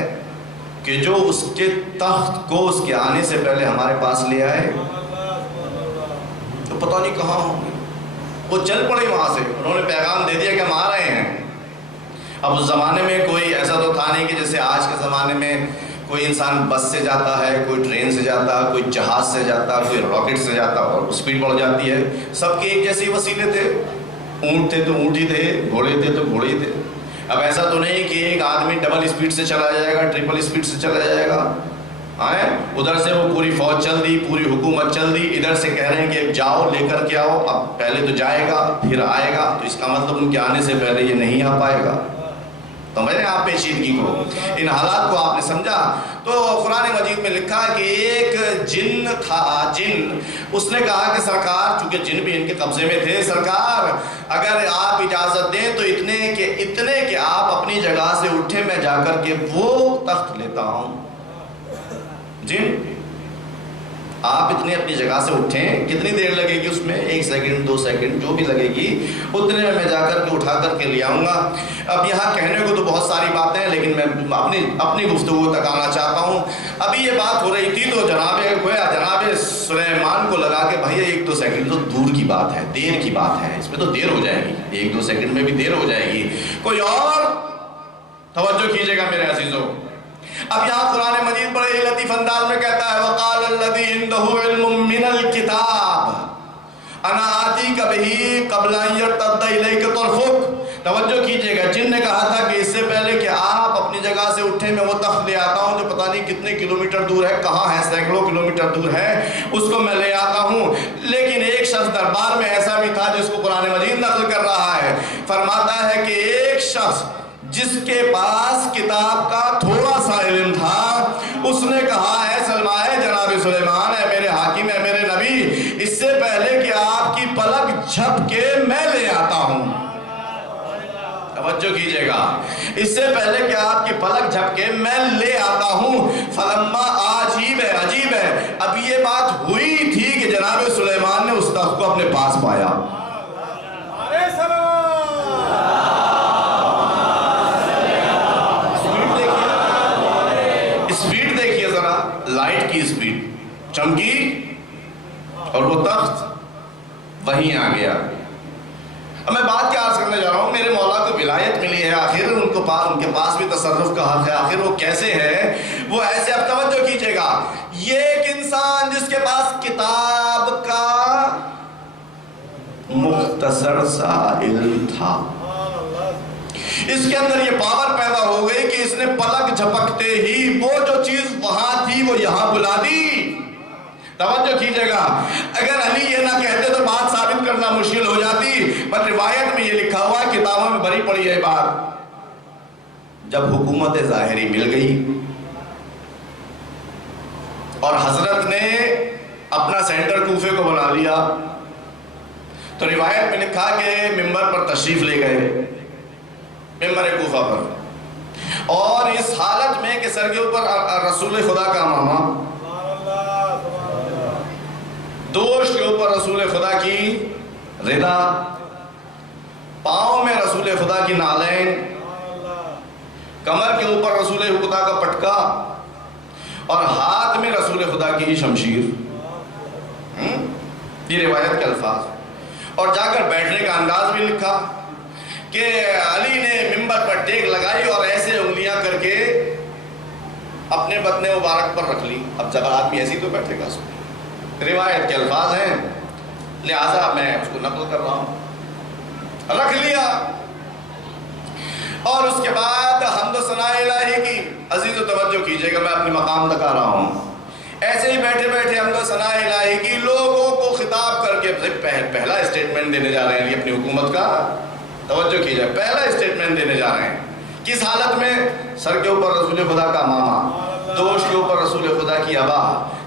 کہ جو اس کے تخت کو اس کے آنے سے پہلے ہمارے پاس لے آئے؟ تو پتہ نہیں کہاں ہوں گے، وہ چل پڑے وہاں سے، انہوں نے پیغام دے دیا کہ ہم آ رہے ہیں۔ اب اس زمانے میں کوئی ایسا تو تھا نہیں کہ جیسے آج کے زمانے میں کوئی انسان بس سے جاتا ہے، کوئی ٹرین سے جاتا، کوئی جہاز سے جاتا، کوئی راکٹ سے جاتا اور اسپیڈ بڑھ جاتی ہے۔ سب کے ایک جیسے وسیلے تھے، اونٹ تھے تو اونٹ ہی تھے، گھوڑے تھے تو گھوڑے ہی تھے۔ اب ایسا تو نہیں کہ ایک آدمی ڈبل اسپیڈ سے چلا جائے گا، ٹرپل اسپیڈ سے چلا جائے گا۔ ادھر سے وہ پوری فوج چل دی، پوری حکومت چل دی، ادھر سے کہہ رہے ہیں کہ جاؤ لے کر کے آؤ۔ اب پہلے تو جائے گا پھر آئے گا، تو اس کا مطلب ان کے آنے سے پہلے یہ نہیں آ پائے گا۔ تو میں نے آپ پیچیدگی کو، ان حالات کو آپ نے سمجھا۔ تو قرآن مجید میں لکھا ہے کہ ایک جن تھا، جن، اس نے کہا کہ سرکار، چونکہ جن بھی ان کے قبضے میں تھے، سرکار اگر آپ اجازت دیں تو اتنے کہ آپ اپنی جگہ سے اٹھیں، میں جا کر کے وہ تخت لیتا ہوں۔ جن آپ اتنے اپنی جگہ سے اٹھیں، کتنی دیر لگے گی اس میں؟ 1 سیکنڈ 2 سیکنڈ جو بھی لگے گی، اتنے میں جا کر کے اٹھا کر کے لے آؤں گا۔ اب یہاں کہنے کو تو بہت ساری باتیں ہیں، لیکن میں اپنی گفتگو تک آنا چاہتا ہوں۔ ابھی یہ بات ہو رہی تھی تو جناب سلیمان کو لگا کہ بھائی 1-2 سیکنڈ تو دور کی بات ہے، دیر کی بات ہے، اس میں تو دیر ہو جائے گی، 1-2 سیکنڈ میں بھی دیر ہو جائے گی۔ کوئی اور توجہ کیجئے گا میرے عزیزوں۔ اب یہاں قرآن مجید بڑے ہی لطیف انداز میں کہتا ہے وَقَالَ الَّذِي عِندَهُ عِلْمٌ مِّنَ الْكِتَابِ أَنَا آتِيكَ بِهِ قَبْلَ أَن يَرْتَدَّ إِلَيْكَ طَرْفُكَ۔ توجہ کیجئے گا، جن نے کہا تھا کہ اس سے پہلے کہ آپ اپنی جگہ سے اٹھیں میں وہ تخت لے آتا ہوں جو پتہ نہیں کتنے کلومیٹر دور ہے، کہاں ہے، سینکڑوں کلومیٹر دور ہے، اس کو میں لے آتا ہوں۔ لیکن ایک شخص دربار میں ایسا بھی تھا جس کو قرآن مجید نقل کر رہا ہے، فرماتا ہے کہ ایک شخص جس کے پاس کتاب کا تھوڑا سا علم تھا، اس نے کہا اے جناب سلیمان، اے میرے حاکم، اے میرے نبی، اس سے پہلے کہ آپ کی پلک جھپ کے میں لے آتا ہوں۔ توجہ کیجئے گا، اس سے پہلے کہ آپ کی پلک جھپ کے میں لے آتا ہوں۔ فلما، عجیب ہے، اب یہ بات ہوئی تھی کہ جناب سلیمان نے اس تخت کو اپنے پاس پایا۔ لائٹ کی سپیڈ چمکی اور وہ تخت وہیں آ گیا۔ اب میں بات کیا عرض کرنے جا رہا ہوں، میرے مولا کو ولایت ملی ہے، آخر ان کے پاس بھی تصرف کا حق ہے، آخر وہ کیسے ہے؟ وہ ایسے، اب توجہ کیجئے گا، یہ ایک انسان جس کے پاس کتاب کا مختصر سا علم تھا، اس کے اندر یہ پاور پیدا ہو گئی کہ اس نے پلک جھپکتے ہی وہ جو چیز وہاں تھی وہ یہاں بلا دی۔ توجہ کیجئے گا، اگر علی یہ نہ کہتے تو بات ثابت کرنا مشکل ہو جاتی، پر روایت میں یہ لکھا ہوا ہے، کتابوں میں بھری پڑی ہے بات۔ جب حکومت ظاہری مل گئی اور حضرت نے اپنا سینٹر کوفے کو بنا لیا، تو روایت میں لکھا کہ ممبر پر تشریف لے گئے، ممبر کوفہ پر، اور اس حالت میں کہ سر کے اوپر رسول خدا کا امامہ، دوش کے اوپر رسول خدا کی ردا، پاؤں میں رسول خدا کی نالین، کمر کے اوپر رسول خدا کا پٹکا، اور ہاتھ میں رسول خدا کی شمشیر۔ یہ روایت کے الفاظ، اور جا کر بیٹھنے کا انداز بھی لکھا کہ علی نے ممبر پر ٹیک لگائی اور ایسے انگلیاں کر کے اپنے بدن مبارک پر رکھ لی۔ اب جب آدمی ایسی تو بیٹھے گا، روایت کے الفاظ ہیں، لہذا میں اس کو نقل کر رہا ہوں، رکھ لیا۔ اور اس کے بعد حمد و ثناء الہی کی، عزیز و توجہ کیجئے گا، میں اپنے مقام تک آ رہا ہوں، ایسے ہی بیٹھے بیٹھے حمد و ثناء الہی کی، لوگوں کو خطاب کر کے پہلا اسٹیٹمنٹ دینے جا رہے ہیں اپنی حکومت کا، توجہ کیجئے، پہلا اسٹیٹمنٹ دینے جا رہے ہیں، کس حالت میں؟ سر کے اوپر رسول خدا کا امامہ، دوش کے اوپر رسول خدا کی عبا،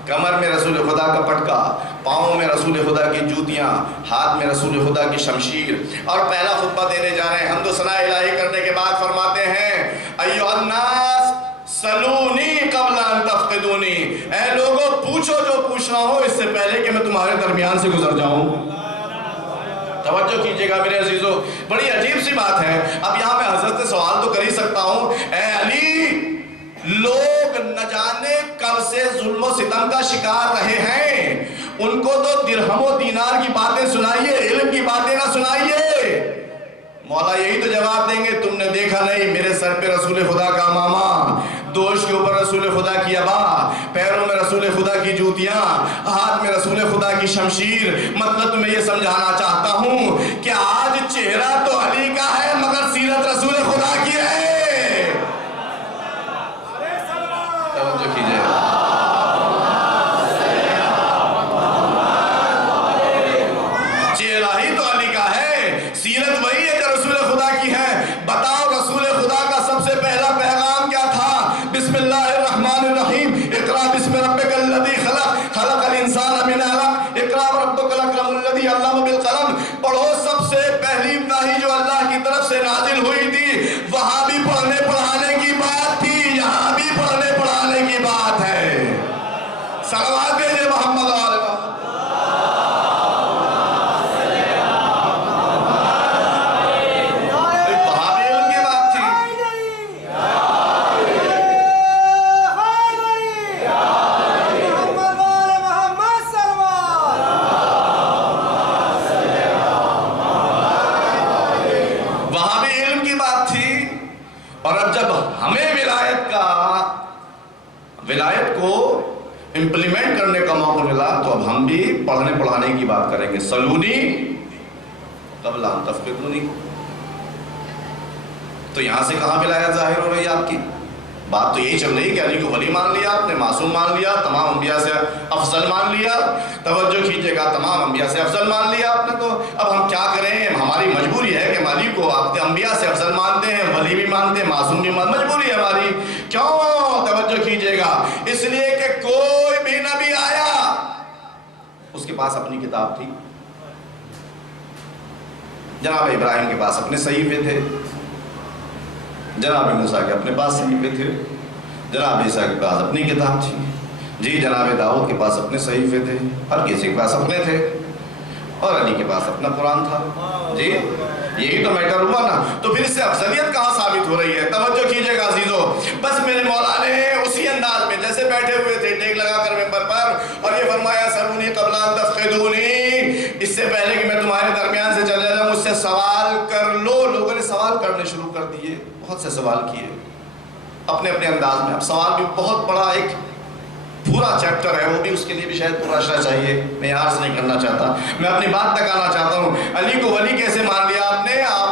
کمر میں رسول خدا کا پٹکا، پاؤں میں رسول خدا کی جوتیاں، ہاتھ میں رسول خدا کی شمشیر، اور پہلا خطبہ دینے جا رہے ہیں۔ حمد و ثناء الہی کرنے کے بعد فرماتے ہیں، ایھا الناس سلونی قبل ان تفقدونی، اے لوگوں پوچھو جو پوچھنا ہو اس سے پہلے کہ میں تمہارے درمیان سے گزر جاؤں۔ توجہ کیجئے گا میرے عزیزو، بڑی عجیب سی بات ہے۔ اب یہاں میں حضرت سے سوال تو کر ہی سکتا ہوں، اے علی، لوگ نہ جانے کب سے ظلم و ستم کا شکار رہے ہیں، ان کو تو درہم و دینار کی باتیں سنائیے، علم کی باتیں نہ سنائیے۔ مولا یہی تو جواب دیں گے، تم نے دیکھا نہیں میرے سر پہ رسول خدا کا امامہ، دوش کے اوپر رسول خدا کی عبا، پیروں میں رسول خدا کی جوتیاں، ہاتھ میں رسول خدا کی شمشیر۔ مطلب تمہیں یہ سمجھانا چاہتا ہوں کہ آج چہرہ تو علی کا ہے مگر سیرت رسول خدا کی ہے۔ توجہ کیجئے، چہرہ ہی تو علی کا ہے، سیرت وہی ہے جو رسول خدا کی ہے۔ بتاؤ رسول خدا کا سب سے پہلا پیغام کیا تھا؟ بسم اللہ الرحمن الرحیم، اقرأ بسم ربک الذی خلق، خلق الانسان من علق، اقرأ وربک الاکرم الذی علم بالقلم۔ پڑھو، سب سے پہلی وحی جو اللہ کی طرف سے نازل ہوئی تھی، وہاں بھی پڑھنے پڑھانے کی بات تھی، یہاں بھی پڑھنے پڑھانے کی بات ہے۔ صلوات بھیجے محمد علیہ ولایت کو امپلیمنٹ کرنے کا موقع ملا، تو اب ہم بھی پڑھنے پڑھانے کی بات کریں گے۔ سلونی قبل ان تفقدونی، تو یہاں سے کہاں ولایت ظاہر ہو رہی ہے آپ کی؟ بات تو یہی چل رہی ہے کہ علی کو ولی مان لیا آپ نے، معصوم مان لیا، تمام انبیاء سے افضل مان لیا۔ توجہ کیجئے گا، تمام انبیاء سے افضل مان لیا آپ نے، تو اب ہم کیا کریں؟ ہماری مجبوری ہے کہ ہم علی کو آپ انبیاء سے افضل مانتے ہیں، ولی بھی مانتے ہیں، معصوم بھی مانتے ہیں، مجبوری ہے ہماری۔ کیوں؟ توجہ کیجئے گا، اس لیے کہ کوئی بھی نبی آیا اس کے پاس اپنی کتاب تھی۔ جناب ابراہیم کے پاس اپنے صحیفے تھے، جناب موسیٰ کے اپنے پاس صحیفے تھے، جناب عیسیٰ کے پاس اپنی کتاب تھی، جی جناب داؤد کے پاس اپنے صحیفے تھے، ہر کسی کے پاس اپنے تھے، اور علی کے پاس اپنا قرآن تھا۔ جی یہی تو میٹر ہوا نا، تو پھر اس سے افضلیت کہاں ثابت ہو رہی ہے؟ توجہ کیجئے گا عزیزو، بس میرے مولا نے اسی انداز میں جیسے بیٹھے ہوئے تھے ٹیک لگا کر ممبر پر، اور یہ فرمایا سلونی قبل ان تفقدونی، اس سے پہلے کہ میں تمہارے درمیان سے چلا جاؤں مجھ سے سوال کر لو۔ لوگوں نے سوال کرنے شروع کر دیے، بہت سے سوال کیے اپنے اپنے انداز میں۔ اب سوال بھی بہت بڑا ایک پورا چیپٹر ہے، وہ بھی اس کے لیے بھی شاید پورا اشرا چاہیے، میں یہاں سے نہیں کرنا چاہتا، میں اپنی بات تک آنا چاہتا ہوں۔ علی کو ولی کیسے مان لیا آپ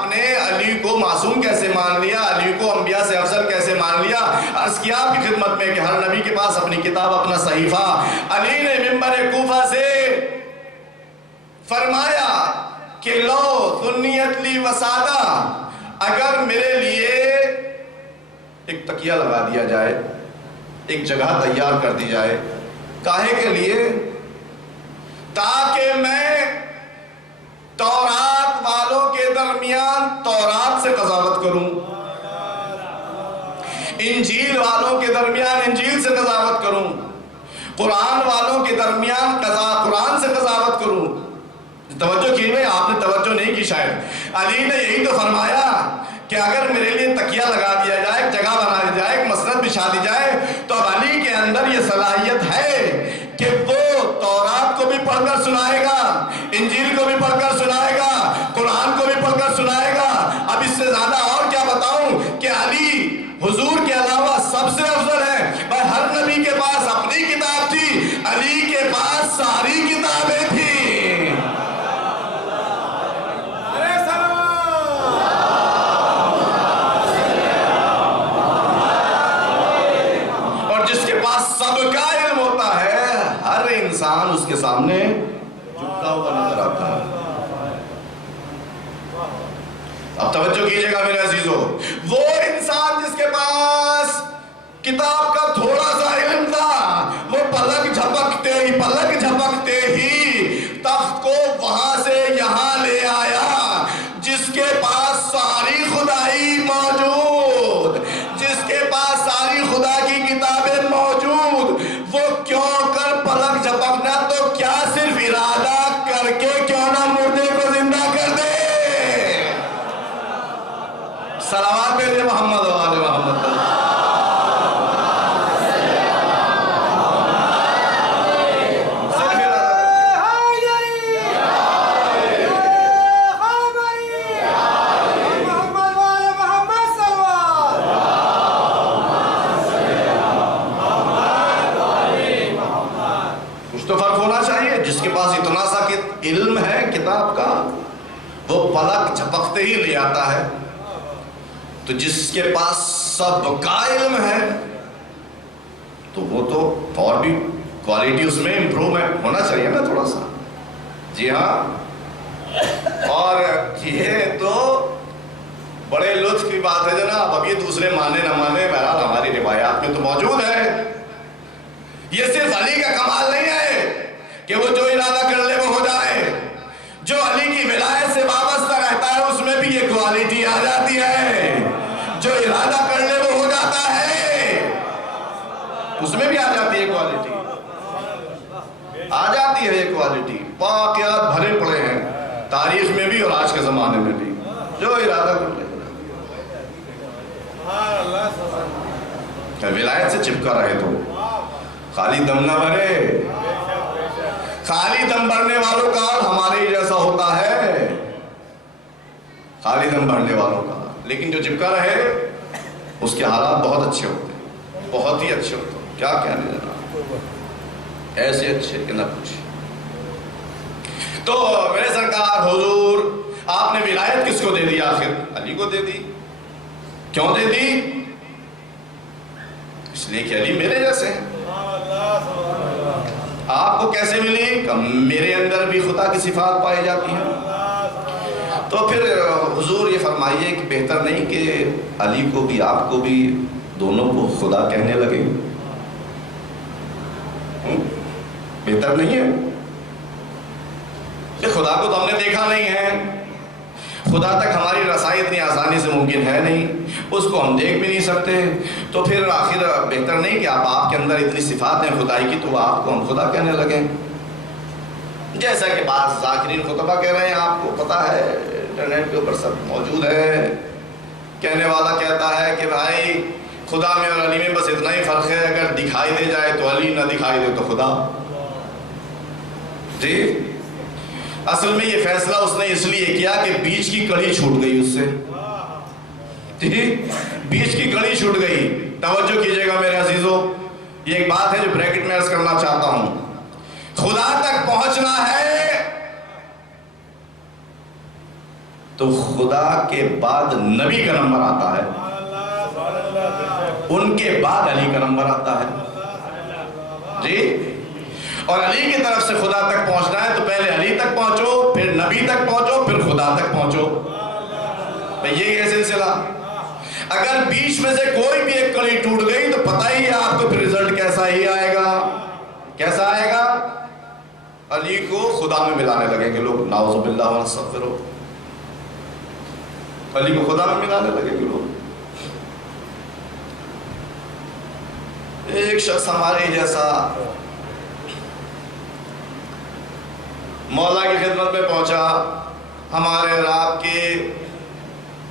نے علی کو معصوم کیسے مان لیا، علی کو انبیاء سے افضل کیسے مان لیا، عرض کیا آپ کی خدمت میں کہ ہر نبی کے پاس اپنی کتاب، اپنا صحیفہ. علی نے ممبر کوفہ سے فرمایا کہ لو سنیت لی وسادہ، اگر میرے لیے ایک تکیہ لگا دیا جائے، ایک جگہ تیار کر دی جائے. کاہے کے لیے؟ تاکہ میں تورات والوں کے درمیان تورات سے قضاوت کروں، انجیل والوں کے درمیان انجیل سے قضاوت کروں، قرآن والوں کے درمیان قرآن سے قضاوت کروں. توجہ کیجئے، آپ نے توجہ نہیں کی شاید. علی نے یہی تو فرمایا کہ اگر میرے لیے تکیہ لگا دیا جائے، ایک جگہ بنا دی جائے، ایک مسند بچھا دی جائے، تو اب علی کے اندر یہ صلاحیت ہے کہ وہ تورات کو بھی پڑھ کر سنائے گا، انجیل کو بھی پڑھ کر سنائے گا، قرآن کو بھی پڑھ کر سنائے گا. اب اس سے زیادہ اور کیا بتاؤں کہ علی حضور کے علاوہ سب سے افضل ہے. بھائی ہر نبی کے پاس اپنی کتاب تھی، علی کے پاس ساری کتابیں تھیں. سب کا علم ہوتا ہے، ہر انسان اس کے سامنے جھکا ہوا نظر آتا ہے. اب توجہ کیجئے گا میرے عزیزو، وہ انسان جس کے پاس کتاب کا تھوڑا سا علم تھا، وہ پلک جھپکتے ہی تخت کو وہاں سے یہاں لے آیا. جس کے پاس ساری خدائی موجود، جس کے پاس ساری خدا کی کتابیں موجود، وہ کیوں کر پلک جھپکنا، تو کیا صرف ارادہ کر کے کیوں نہ مردے کو زندہ کر دے. صلوات پہ محمد و آل محمد. تو فرق ہونا چاہیے. جس کے پاس اتنا سا علم ہے کتاب کا، وہ پلک جھپکتے ہی لے آتا ہے. تو جس کے پاس سب کا علم ہے تو وہ تو اور بھی کوالٹی اس میں امپروومنٹ ہونا چاہیے نا تھوڑا سا. جی ہاں. اور یہ تو بڑے لطف کی بات ہے جناب. اب یہ دوسرے مانے نہ مانے، بہرحال ہماری روایات میں تو موجود ہے. یہ صرف علی کا کمال نہیں ہے کہ وہ جو ارادہ کر لے وہ ہو جائے. جو علی کی ولایت سے وابستہ رہتا ہے اس میں بھی یہ کوالٹی آ جاتی ہے. جو ارادہ کر لے وہ ہو جاتا ہے، اس میں بھی آ جاتی ہے کوالٹی، آ جاتی ہے یہ کوالٹی. واقعات بھرے پڑے ہیں تاریخ میں بھی اور آج کے زمانے میں بھی. جو ارادہ کر لے، ولایت سے چپکا رہے تو خالی دم نہ بھرے. خالی دم بھرنے والوں کا ہمارے ہی جیسا ہوتا ہے، خالی دم بھرنے والوں کا. لیکن جو چپکا رہے اس کے حالات بہت اچھے ہوتے ہیں، بہت ہی اچھے ہوتے ہیں. کیا کہنے جناب، ایسے اچھے کہ نہ پوچھ. تو میرے سرکار حضور آپ نے ولایت کس کو دے دی؟ آخر علی کو دے دی. کیوں دے دی؟ اس لیے کہ علی میرے جیسے ہیں. آپ کو کیسے ملی؟ کہ میرے اندر بھی خدا کی صفات پائی جاتی ہیں. تو پھر حضور یہ فرمائیے کہ بہتر نہیں کہ علی کو بھی آپ کو بھی دونوں کو خدا کہنے لگے؟ بہتر نہیں ہے؟ کہ خدا کو تو ہم نے دیکھا نہیں ہے، خدا تک ہماری رسائی اتنی آسانی سے ممکن ہے نہیں، اس کو ہم دیکھ بھی نہیں سکتے. تو پھر آخر بہتر نہیں کہ آپ کے اندر اتنی صفات ہیں خدائی کی، تو آپ کو ہم خدا کہنے لگیں. جیسا کہ بعض ذاکرین خطبہ کہہ رہے ہیں، آپ کو پتا ہے انٹرنیٹ کے اوپر سب موجود ہے. کہنے والا کہتا ہے کہ بھائی خدا میں اور علی میں بس اتنا ہی فرق ہے، اگر دکھائی دے جائے تو علی، نہ دکھائی دے تو خدا. جی اصل میں یہ فیصلہ اس نے اس لیے کیا کہ بیچ کی کڑی چھوٹ گئی اس سے. بیچ کی کڑی چھوٹ گئی. توجہ کیجئے گا میرے عزیزو، یہ ایک بات ہے جو بریکٹ میں عرض کرنا چاہتا ہوں. خدا تک پہنچنا ہے تو خدا کے بعد نبی کا نمبر آتا ہے. ان کے بعد علی کا نمبر آتا ہے جی. اور علی کی طرف سے خدا تک پہنچنا ہے تو پہلے علی تک پہنچو، پھر نبی تک پہنچو، پھر خدا تک پہنچو. یہی ہے سلسلہ. اگر بیچ میں سے کوئی بھی ایک کڑی ٹوٹ گئی تو پتہ ہی ہے آپ کو پھر رزلٹ کیسا ہی آئے گا. کیسا آئے گا؟ علی کو خدا میں ملانے لگیں گے لوگ. نعوذ باللہ ونستغفرہ. علی کو خدا میں ملانے لگیں گے لوگ. ایک شخص ہمارے جیسا مولا کی خدمت میں پہنچا. ہمارے اور آپ کے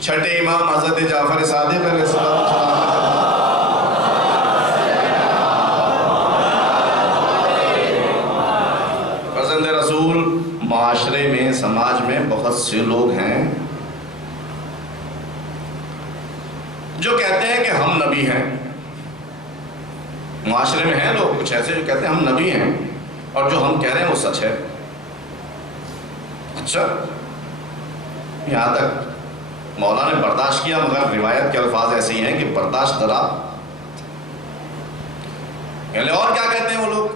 چھٹے امام حضرت جعفر صادق علیہ السلام پسند رسول. معاشرے میں، سماج میں بہت سے لوگ ہیں جو کہتے ہیں کہ ہم نبی ہیں. معاشرے میں ہیں لوگ کچھ ایسے جو کہتے ہیں ہم نبی ہیں اور جو ہم کہہ رہے ہیں وہ سچ ہے. اچھا، یہاں تک مولا نے برداشت کیا، مگر روایت کے الفاظ ایسے ہی ہیں کہ برداشت درا. اور کیا کہتے ہیں وہ لوگ؟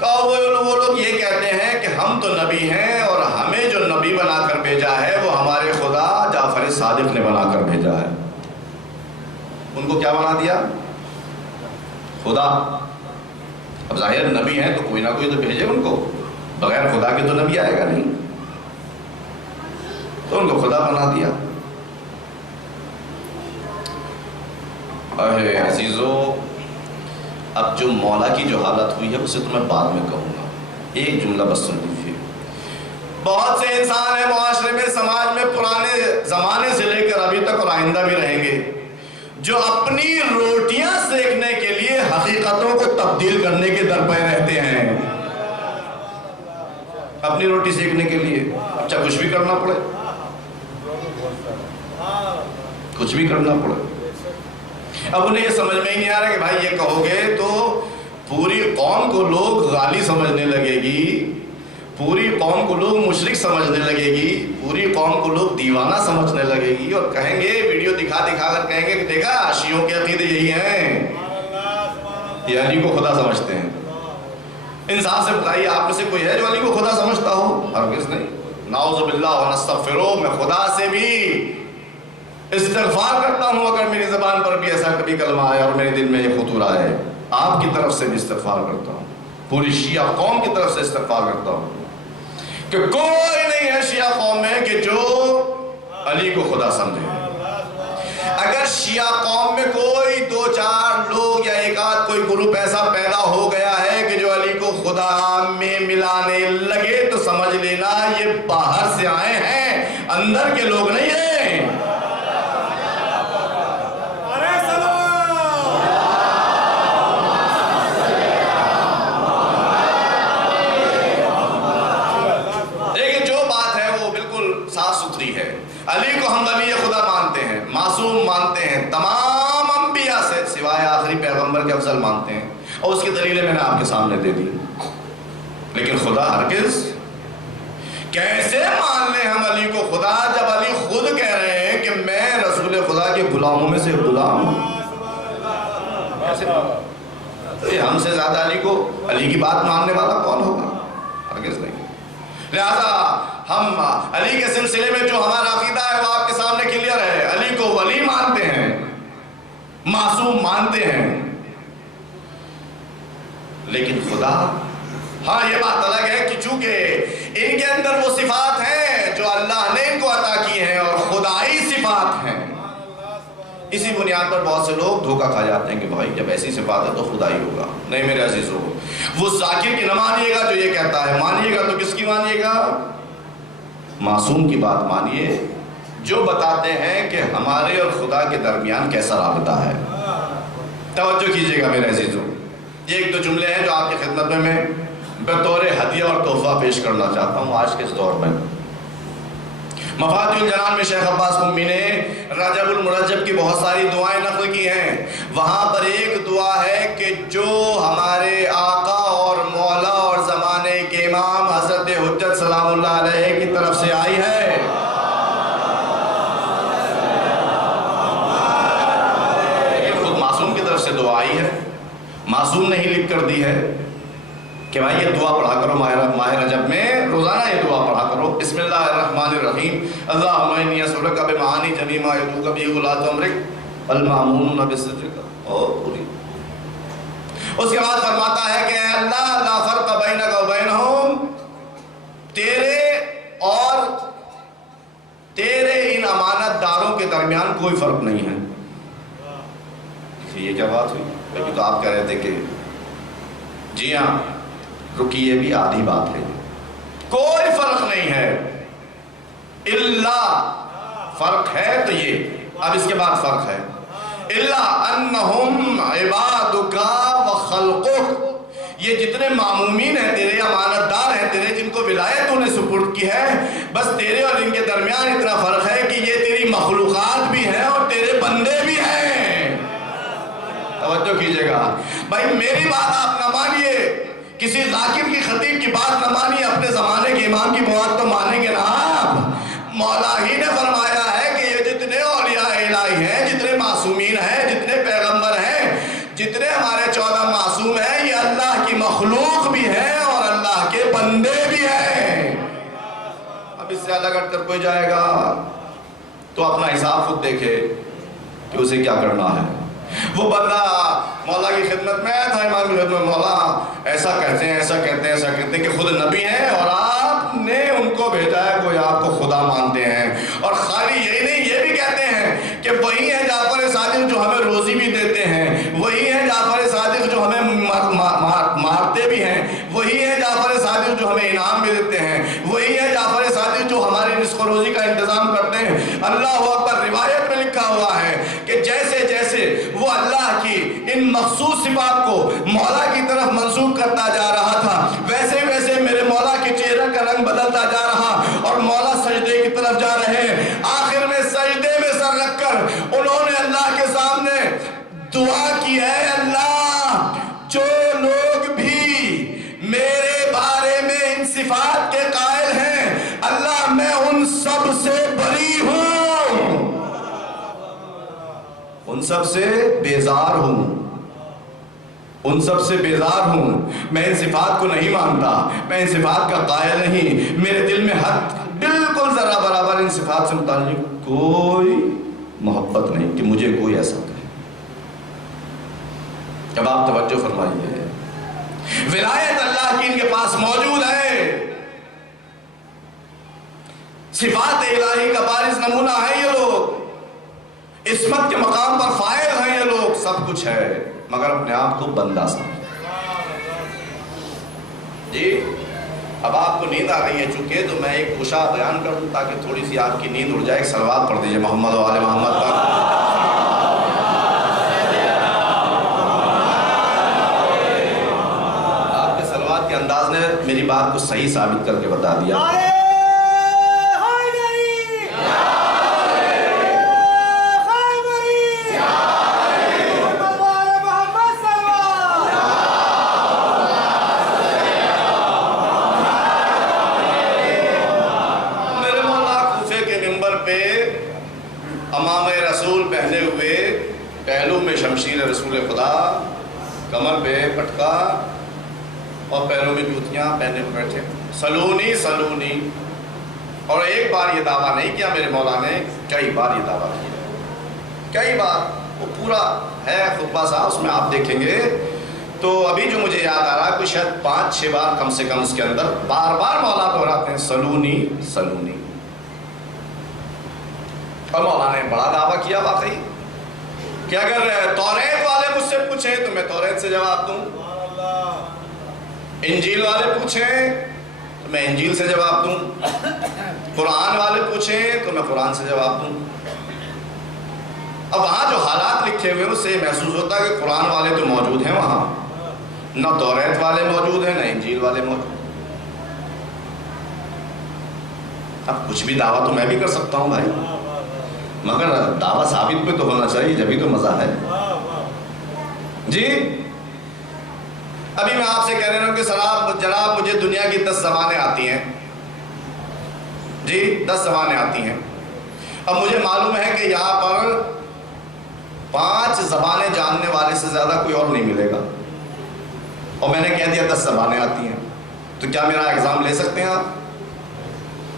وہ لوگ یہ کہتے ہیں کہ ہم تو نبی ہیں اور ہمیں جو نبی بنا کر بھیجا ہے وہ ہمارے خدا جعفر صادق نے بنا کر بھیجا ہے. ان کو کیا بنا دیا؟ خدا. اب ظاہر نبی ہیں تو کوئی نہ کوئی تو بھیجے ان کو، بغیر خدا کے تو نبی آئے گا نہیں، تو ان کو خدا بنا دیا. اے عزیزو، اب جو مولا کی جو حالت ہوئی ہے اسے تو میں بعد میں کہوں گا. ایک جملہ بس سن لیجیے. بہت سے انسان ہیں معاشرے میں، سماج میں، پرانے زمانے سے لے کر ابھی تک اور آئندہ بھی رہیں گے، جو اپنی روٹیاں سیکنے کے لیے حقیقتوں کو تبدیل کرنے کے درپے رہتے ہیں. اپنی روٹی سیکنے کے لیے اچھا کچھ بھی کرنا پڑے، کچھ بھی کرنا پڑے. اب انہیں یہ سمجھ میں ہی نہیں آ رہا کہ بھائی یہ کہو گے تو پوری قوم کو لوگ غالی سمجھنے لگے گی، پوری قوم کو لوگ مشرک سمجھنے لگے گی، پوری قوم کو لوگ دیوانہ سمجھنے لگے گی اور کہیں گے، ویڈیو دکھا دکھا کر کہیں گے کہ دیکھا شیعوں کے عقیدے یہی ہیں، یہ علی کو خدا سمجھتے ہیں. انسان سے بتائیے آپ میں سے کوئی ہے جو علی کو خدا سمجھتا ہو؟ ہرگز نہیں. نعوذ باللہ ونستغفرہ. میں خدا سے بھی استغفار کرتا ہوں اگر میری زبان پر بھی ایسا کبھی کلمہ آیا اور میرے دل میں یہ خطور آئے. آپ کی طرف سے بھی استغفار کرتا ہوں، پوری شیعہ قوم کی طرف سے استغفار کرتا ہوں کہ کوئی نہیں ہے شیعہ قوم میں کہ جو علی کو خدا سمجھے. اگر شیعہ قوم میں کوئی دو چار لوگ یا ایک آدھ کوئی گروپ ایسا پیدا ہو گیا ہے کہ جو علی کو خدا میں ملانے لگے تو سمجھ لینا یہ باہر سے آئے ہیں، اندر کے لوگ نہیں ہیں. دیکھیں جو بات ہے وہ بالکل صاف ستھری ہے. علی کو ہم ولی خدا مانتے ہیں، معصوم مانتے ہیں، تمام انبیاء سے سوائے آخری پیغمبر کے افضل مانتے ہیں، اور اس کی دلیلیں میں نے آپ کے سامنے دے دی. لیکن خدا ہرگز کیسے مان لیں ہم علی کو خدا جب علی خود کہہ رہے ہیں کہ میں رسول خدا کے غلاموں میں سے غلام ہوں؟ ہم سے زیادہ علی کی بات ماننے والا کون ہوگا؟ ہرگز نہیں. لہذا ہم علی کے سلسلے میں جو ہمارا عقیدہ ہے وہ آپ کے سامنے کلیئر ہے. علی کو ولی مانتے ہیں، معصوم مانتے ہیں، لیکن خدا، ہاں یہ بات الگ ہے کہ چونکہ ان کے اندر وہ صفات ہیں جو اللہ نے ان کو عطا کی ہیں اور خدائی صفات ہیں، اسی بنیاد پر بہت سے لوگ دھوکہ کھا جاتے ہیں کہ بھائی جب ایسی صفات ہے تو خدا ہی ہوگا. نہیں میرے عزیزو، وہ ذاکر کی نہ مانیے گا جو یہ کہتا ہے، مانیے گا تو کس کی مانیے گا؟ معصوم کی بات مانیے جو بتاتے ہیں کہ ہمارے اور خدا کے درمیان کیسا رابطہ ہے. توجہ کیجئے گا میرے عزیزو، یہ ایک دو جملے ہیں جو آپ کی خدمت میں بطور ہدیہ اور تحفہ پیش کرنا چاہتا ہوں آج کے اس دور میں. مفاتیح الجنان میں شیخ عباس قمی نے رجب المرجب کی بہت ساری دعائیں نقل کی ہیں. وہاں پر ایک دعا ہے کہ جو ہمارے آقا اور مولا اور زمانے کے امام حضرت حجت سلام اللہ علیہ کی طرف سے آئی ہے. یہ خود طرف سے دعا آئی ہے، معصوم نے ہی لکھ کر دی ہے کہ بھائی یہ دعا پڑھا کرو ماہ رجب میں، روزانہ یہ دعا پڑھا کرو، بسم اللہ الرحمن الرحیم، اللہم انی اسألک بمعانی جمیع ما یدعوک بہ ولاۃ امرک المامونون بصدقک، اور پوری۔ اس کے بعد فرماتا ہے کہ اے اللہ لا فرق بینک و بینہم، تیرے اور تیرے ان امانت داروں کے درمیان کوئی فرق نہیں ہے۔ یہ کیا بات ہوئی؟ ابھی تو آپ کہہ رہے تھے کہ جی ہاں رکی، یہ بھی آدھی بات ہے، کوئی فرق نہیں ہے، الا فرق ہے تو یہ، اب اس کے بعد فرق ہے، الا انہم عبادک و خلقک، یہ جتنے معمومین ہیں تیرے، امانت دار ہیں تیرے، جن کو ولایت نے سپرد کی ہے، بس تیرے اور ان کے درمیان اتنا فرق ہے کہ یہ تیری مخلوقات بھی ہیں اور تیرے بندے بھی ہیں۔ توجہ کیجئے گا بھائی، میری بات آپ نہ مانیے، کسی ذاکر کی خطیب کی بات نہ مانیے، اپنے زمانے کے امام کی بات تو مانیں گے نا آپ۔ مولا ہی نے فرمایا ہے کہ یہ جتنے اولیاء الہی ہیں، جتنے معصومین ہیں، جتنے پیغمبر ہیں، جتنے ہمارے 14 معصوم ہیں، یہ اللہ کی مخلوق بھی ہیں اور اللہ کے بندے بھی ہیں۔ اب اس سے زیادہ اگر تر کوئی جائے گا تو اپنا حساب خود دیکھے کہ اسے کیا کرنا ہے۔ وہ بندہ مولا کی خدمت میں آیا تھا، امام کی خدمت، مولا ایسا کہتے ہیں ایسا کہتے ہیں ایسا کہتے ہیں کہ خود نبی ہیں اور آپ نے ان کو بھیجا ہے، کوئی آپ کو خدا مانتے ہیں، اور خالی یہی نہیں یہ بھی کہتے ہیں کہ وہی ہے جعفر صادق جو ہمیں روزی بھی دیتے ہیں، وہی ہے جعفر صادق جو ہمیں مارتے بھی ہیں، وہی ہے جعفر صادق جو ہمیں انعام بھی دیتے ہیں، وہی ہے جعفر صادق جو ہماری رزق و روزی کا انتظام کرتے ہیں۔ اللہ اکبر، روایت میں لکھا ہوا ہے کہ جیسے جیسے وہ اللہ کی ان مخصوص صفات کو مولا کی طرف منسوب کرتا جا رہا تھا، ویسے ویسے میرے مولا کے چہرہ کا رنگ بدلتا جا رہا اور مولا سجدے کی طرف جا رہے ہیں۔ آخر میں سجدے میں سر رکھ کر انہوں نے اللہ کے سامنے دعا کی، اے اللہ جو لوگ بھی میرے بارے میں ان صفات کے قائل ہیں، اللہ میں ان سب سے بری ہوں، ان سب سے بیزار ہوں، ان سب سے بیزار ہوں، میں ان صفات کو نہیں مانتا، میں ان صفات کا قائل نہیں، میرے دل میں حد بالکل ذرا برابر ان صفات سے متعلق کوئی محبت نہیں کہ مجھے کوئی ایسا کہے۔ اب آپ توجہ فرمائیے، ولایت اللہ کی ان کے پاس موجود ہے، صفات الہی کا بارز نمونہ ہے یہ لوگ، عصمت کے مقام پر فائز ہیں یہ لوگ، سب کچھ ہے، مگر اپنے آپ کو بندہ سمجھتے ہیں۔ جی اب آپ کو نیند آ رہی ہے چونکہ، تو میں ایک گوشہ بیان کر دوں تاکہ تھوڑی سی آپ کی نیند اڑ جائے۔ ایک صلوات پڑھ دیجئے محمد و آل محمد پر۔ آپ کے صلوات کے انداز نے میری بات کو صحیح ثابت کر کے بتا دیا۔ پہلو میں شمشیر رسول خدا، کمر پہ پٹکا اور پیروں میں جوتیاں پہنے ہوئے بیٹھے، سلونی سلونی، اور ایک بار یہ دعویٰ نہیں کیا میرے مولا نے، کئی بار یہ دعویٰ کیا، کئی بار، وہ پورا ہے خطبہ صاحب، اس میں آپ دیکھیں گے تو ابھی جو مجھے یاد آ رہا ہے کوئی شاید 5-6 بار کم سے کم اس کے اندر بار بار مولا دہراتے ہیں سلونی سلونی، اور مولا نے بڑا دعویٰ کیا واقعی کہ اگر توریت والے مجھ سے پوچھیں تو میں توریت سے جواب دوں، انجیل والے پوچھیں تو میں انجیل سے جواب دوں، قرآن والے پوچھیں تو میں قرآن سے جواب دوں۔ اب وہاں جو حالات لکھے ہوئے اس سے محسوس ہوتا ہے کہ قرآن والے تو موجود ہیں وہاں، نہ توریت والے موجود ہیں نہ انجیل والے موجود۔ اب کچھ بھی دعویٰ تو میں بھی کر سکتا ہوں بھائی، مگر دعویٰ ثابت پہ تو ہونا چاہیے، جبھی تو مزہ ہے۔ جی ابھی میں آپ سے کہہ رہا ہوں کہ جناب مجھے دنیا کی 10 زبانیں آتی ہیں، جی 10 زبانیں آتی ہیں۔ اب مجھے معلوم ہے کہ یہاں پر 5 زبانیں جاننے والے سے زیادہ کوئی اور نہیں ملے گا، اور میں نے کہہ دیا 10 زبانیں آتی ہیں، تو کیا میرا ایگزام لے سکتے ہیں آپ؟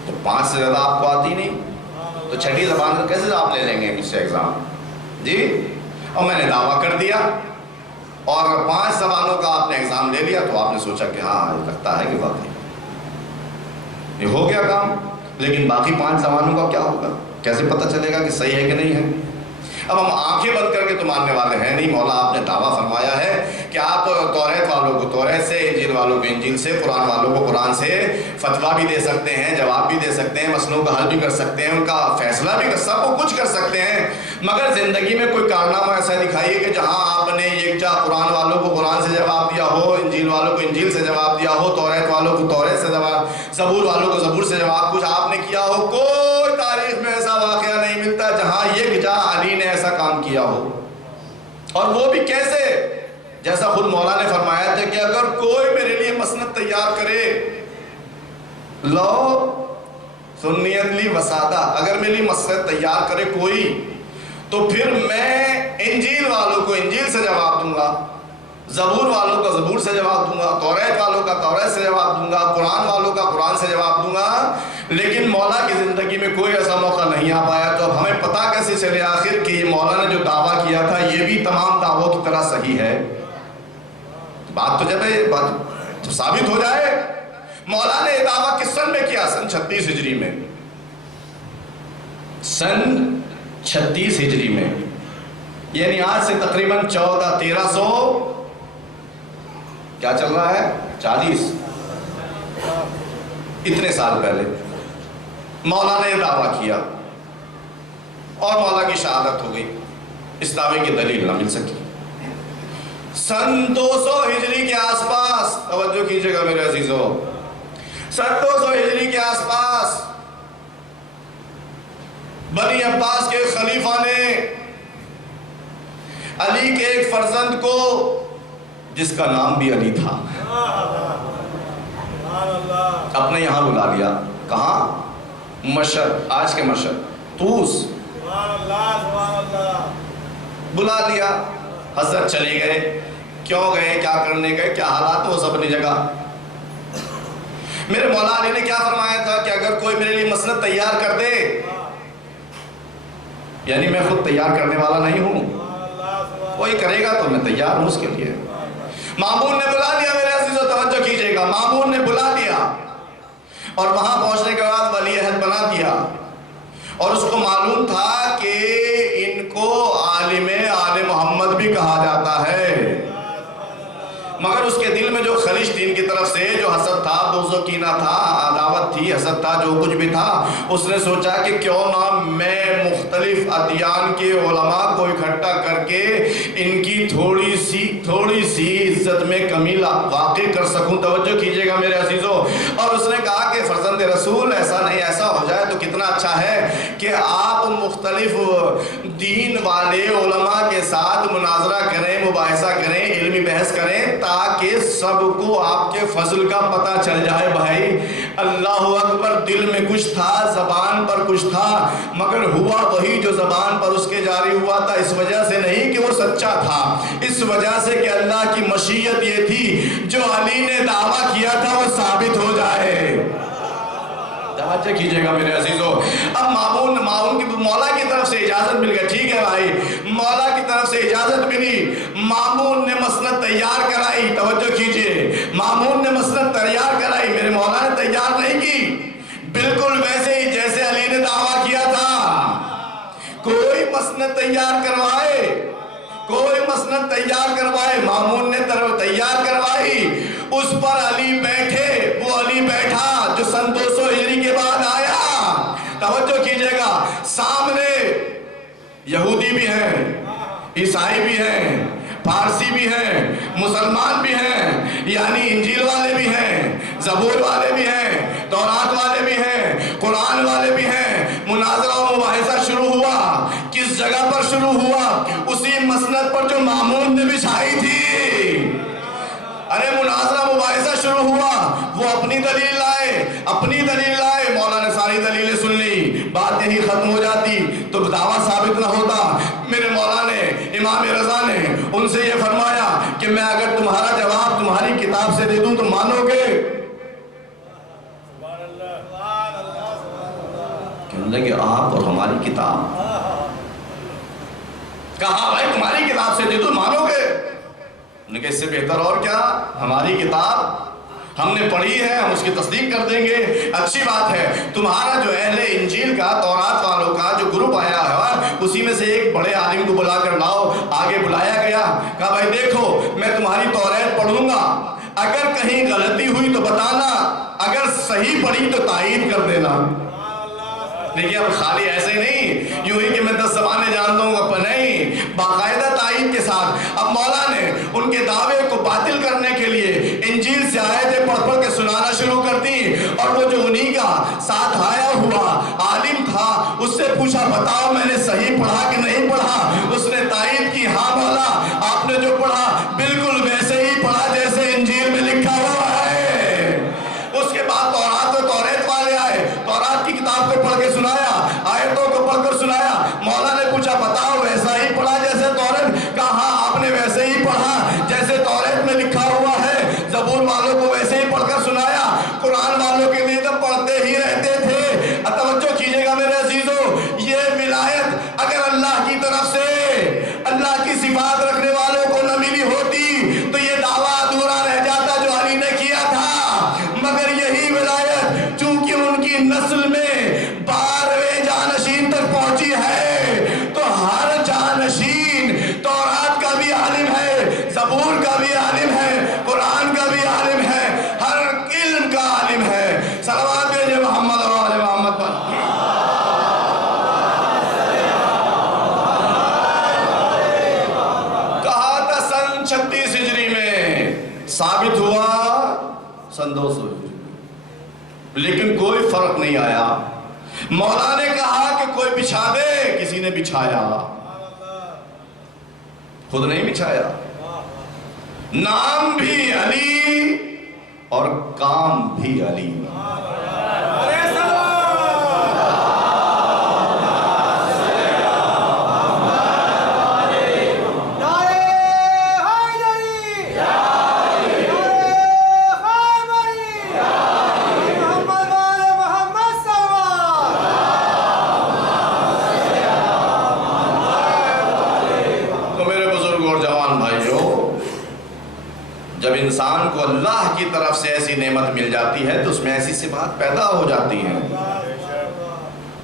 تو 5 سے زیادہ آپ کو آتی نہیں، تو 6ٹھی زبان کیسے آپ لے لیں گے مجھ سے ایگزام؟ جی، اور میں نے دعویٰ کر دیا اور 5 زبانوں کا آپ نے ایگزام لے لیا، تو آپ نے سوچا کہ ہاں لگتا ہے کہ واقعی یہ ہو گیا کام، لیکن باقی 5 زبانوں کا کیا ہوگا؟ کیسے پتہ چلے گا کہ صحیح ہے کہ نہیں ہے؟ اب ہم آنکھیں بند کر کے تو ماننے والے ہیں نہیں، مولا آپ نے دعویٰ فرمایا ہے کہ آپ توریت والوں کو توریت سے، انجیل والوں کو انجیل سے، قرآن والوں کو قرآن سے فتویٰ بھی دے سکتے ہیں، جواب بھی دے سکتے ہیں، مسئلوں کا حل بھی کر سکتے ہیں، ان کا فیصلہ بھی سب کو کچھ کر سکتے ہیں، مگر زندگی میں کوئی کارنامہ ایسا دکھائیے کہ جہاں آپ نے یکجا قرآن والوں کو قرآن سے جواب دیا ہو، انجیل والوں کو انجیل سے جواب دیا ہو، توریت والوں کو توریت سے جواب، زبور والوں کو زبور سے جواب کچھ آپ نے کیا ہو۔ کوئی تاریخ میں ایسا واقعہ نہیں ملتا جہاں یکجا علی نے ایسا کام کیا ہو، اور وہ بھی کیسے؟ جیسا خود مولا نے فرمایا تھا کہ اگر کوئی میرے لیے مسند تیار کرے، لو سنیت لی وسادہ، اگر میرے لیے مسند تیار کرے کوئی، تو پھر میں انجیل والوں کو انجیل سے جواب دوں گا، زبور والوں کا زبور سے جواب دوں گا، توریت والوں کا توریت سے جواب دوں گا، قرآن والوں کا قرآن سے جواب دوں گا، لیکن مولا کی زندگی میں کوئی ایسا موقع نہیں آ پایا۔ تو اب ہمیں پتہ کیسے چلے آخر کہ یہ مولا نے جو دعویٰ کیا تھا یہ بھی تمام دعووں کی طرح صحیح ہے؟ بات تو جب ثابت ہو جائے۔ مولا نے یہ دعویٰ کس سن میں کیا؟ سن 36 ہجری میں، سن 36 ہجری میں، یعنی آج سے تقریباً 1300 کیا چل رہا ہے 40 اتنے سال پہلے مولا نے یہ دعویٰ کیا، اور مولا کی شہادت ہو گئی، اس دعوے کی دلیل نہ مل سکی۔ سن 200 ہجری کے آس پاس، توجہ کیجئے گا میرے عزیزو، سن 200 ہجری کے آس پاس بنی عباس کے خلیفہ نے علی کے ایک فرزند کو، جس کا نام بھی علی تھا، اپنے یہاں بلا لیا۔ کہاں؟ مشہد، آج کے مشہد، طوس، بلا لیا۔ حضرت چلے گئے، کیوں گئے، کیا کرنے گئے، کیا حالات ہو، سب اپنی جگہ۔ میرے مولا علی نے کیا فرمایا تھا کہ اگر کوئی میرے لیے مسند تیار کر دے، یعنی میں خود تیار کرنے والا نہیں ہوں، کوئی کرے گا تو میں تیار ہوں اس کے لیے۔ مامون نے بلا لیا، میرے عزیزو توجہ کیجئے گا، مامون نے بلا لیا، اور وہاں پہنچنے کے بعد ولی عہد بنا دیا، اور اس کو معلوم تھا کہ ان کو عالم آل محمد بھی کہا جاتا ہے، مگر اس کے دل میں جو خلش تھی ان کی طرف سے، جو حسد تھا، بغض و کینہ تھا، عداوت تھی، حسد تھا، جو کچھ بھی تھا، اس نے سوچا کہ کیوں نہ میں مختلف ادیان کے علماء کو اکٹھا کر کے ان کی تھوڑی سی عزت میں کمی واقع کر سکوں۔ توجہ کیجئے گا میرے عزیزو، اور اس نے کہا کہ فرزند رسول ایسا نہیں، ایسا ہو جائے تو کتنا اچھا ہے کہ آپ مختلف دین والے علماء کے ساتھ مناظرہ کریں، مباحثہ کریں، علمی بحث کریں، تاکہ سب کو آپ کے فضل کا پتہ چل جائے۔ بھائی اللہ اکبر، دل میں کچھ تھا، زبان پر کچھ تھا، مگر ہوا وہی جو زبان پر اس کے جاری ہوا تھا، اس وجہ سے نہیں کہ وہ سچا تھا، اس وجہ سے کہ اللہ کی مشیت یہ تھی جو علی نے دعویٰ کیا تھا وہ ثابت ہو جائے۔ توجہ کیجئے گا میرے عزیزو، اب مامون کی مولا کی طرف سے اجازت مل گئی، ٹھیک ہے بھائی، مولا کی طرف سے اجازت ملی، مامون نے مسند تیار کرائی۔ توجہ کیجئے، مامون نے مسند تیار کرائی، میرے مولا نے تیار نہیں کی، بالکل ویسے ہی جیسے علی نے دعویٰ کیا تھا۔ کوئی مسند تیار کروائے، کوئی مسند تیار کروائے، مامون نے تیار کروائی، اس پر علی بیٹھے، وہ علی بیٹھا جو سن 200 ہجری کے بعد آیا۔ توجہ کیجئے گا، سامنے یہودی بھی ہیں، عیسائی بھی ہیں، فارسی بھی ہیں، مسلمان بھی ہیں، یعنی انجیل والے بھی ہیں، زبور والے بھی ہیں، تورات والے بھی ہیں، قرآن والے بھی ہیں۔ مناظرہ و مباحثہ شروع ہوا، کس جگہ پر شروع ہوا؟ اسی مسند پر جو مامون نے بچھائی تھی۔ ارے مناظرہ مباحثہ شروع ہوا، وہ اپنی دلیل لائے، مولا نے ساری دلیلیں سن لی، بات یہی ختم ہو جاتی تو دعویٰ ثابت نہ ہوتا۔ میرے مولا نے امام رضا نے ان سے یہ فرمایا کہ میں اگر تمہارا جواب تمہاری کتاب سے دے دوں تو مانو گے؟ کہنے لگے آپ اور ہماری کتاب؟ کہا بھائی تمہاری کتاب سے دے دوں مانو گے؟ انہوں نے کہا اس سے بہتر اور کیا، ہماری کتاب ہم نے پڑھی ہے، ہم اس کی تصدیق کر دیں گے۔ اچھی بات ہے، تمہارا جو اہل انجیل کا، تورات والوں کا جو گروپ آیا ہے اسی میں سے ایک بڑے عالم کو بلا کر لاؤ۔ آگے بلایا گیا، کہا بھائی دیکھو میں تمہاری توریت پڑھوں گا، اگر کہیں غلطی ہوئی تو بتانا، اگر صحیح پڑھی تو تائید کر دینا۔ دیکھیے اب خالی ایسے نہیں یوں ہی کہ میں 10 زبانیں جانتا ہوں اب نہیں، باقاعدہ تائید کے ساتھ۔ اب مولا نے ان کے دعوے کو باطل کرنے کے لیے انجیل سے آیتیں پڑھ پڑھ کے سنانا شروع کر دی، اور وہ جو انہی کا ساتھ آیا ہوا عالم تھا اس سے پوچھا بتاؤ میں نے صحیح پڑھا کہ نہیں پڑھا؟ اس نے تائید کی، ہاں مولا آپ نے جو پڑھا بالکل ویسے ہی پڑھا جیسے انجیل میں لکھا ہوا ہے۔ اس کے بعد توریت والے آئے، تورات کی کتاب کو پڑھ کے سنایا، آیتوں کو پڑھ کر سنایا۔ مولا نے پوچھا بتاؤ ویسا ہی پڑھا جیسے توریت؟ کہا ہاں آپ نے ویسے ہی پڑھا جیسے توریت میں لکھا ہوا ہے۔ زبور والوں کو ویسے ہی پڑھ کر سنایا، قرآن والوں کے لیے تو پڑھتے ہی رہتے تھے۔ توجہ کیجئے گا میرے عزیزو، یہ ولایت اگر اللہ کی طرف سے اللہ کی صفات رکھنے والوں کو نہ ملی ہوتی تو یہ دعویٰ ادھورا رہ جاتا جو علی نے کیا تھا، مگر یہی ولایت چونکہ ان کی نسل میں 12ویں جانشین تک پہنچی ہے تو ہر جانشین تورات کا بھی عالم ہے، زبور کا بھی عالم ہے، قرآن کا بھی عالم ہے، ہر علم کا عالم ہے۔ صلوات بھیجئے محمد اور آل محمد پر۔ کہا تھا سن 36 ہجری میں، ثابت ہوا سن 200 ہجری، لیکن کوئی فرق نہیں آیا۔ مولا نے کہا کہ کوئی بچھا دے، کسی نے بچھایا، خود نہیں بچھایا۔ نام بھی علی اور کام بھی علی۔ جب انسان کو اللہ کی طرف سے ایسی نعمت مل جاتی ہے تو اس میں ایسی صفات پیدا ہو جاتی ہیں،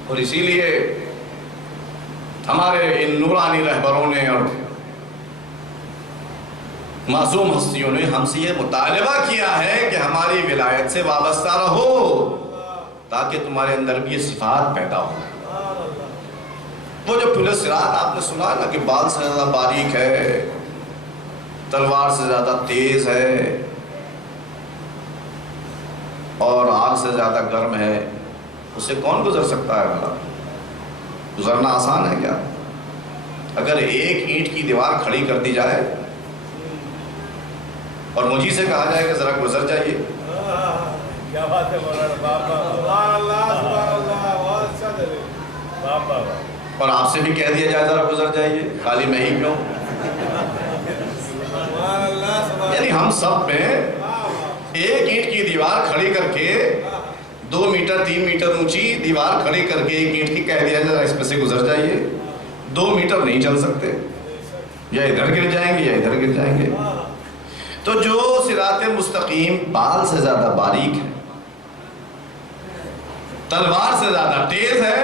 اور اسی لیے ہمارے ان نورانی رہبروں نے اور معصوم ہستیوں نے ہم سے یہ مطالبہ کیا ہے کہ ہماری ولایت سے وابستہ رہو تاکہ تمہارے اندر بھی یہ صفات پیدا ہو۔ وہ جو پل صراط آپ نے سنا نا کہ بال سے زیادہ باریک ہے، تلوار سے زیادہ تیز ہے اور آگ سے زیادہ گرم ہے، اس سے کون گزر سکتا ہے بھلا؟ گزرنا آسان ہے کیا؟ اگر ایک اینٹ کی دیوار کھڑی کر دی جائے اور مجھے سے کہا جائے کہ ذرا گزر جائیے، کیا بات ہے اور آپ سے بھی کہہ دیا جائے ذرا گزر جائیے، خالی میں ہی کیوں؟ یعنی ہم سب میں ایک اینٹ کی دیوار کھڑی کر کے 2 میٹر 3 میٹر اونچی دیوار کھڑی کر کے ایک اینٹ کی کہہ دیا جائے اس میں سے گزر جائیے، 2 میٹر نہیں چل سکتے، یا ادھر گر جائیں گے یا ادھر گر جائیں گے۔ تو جو صراط مستقیم بال سے زیادہ باریک ہے، تلوار سے زیادہ تیز ہے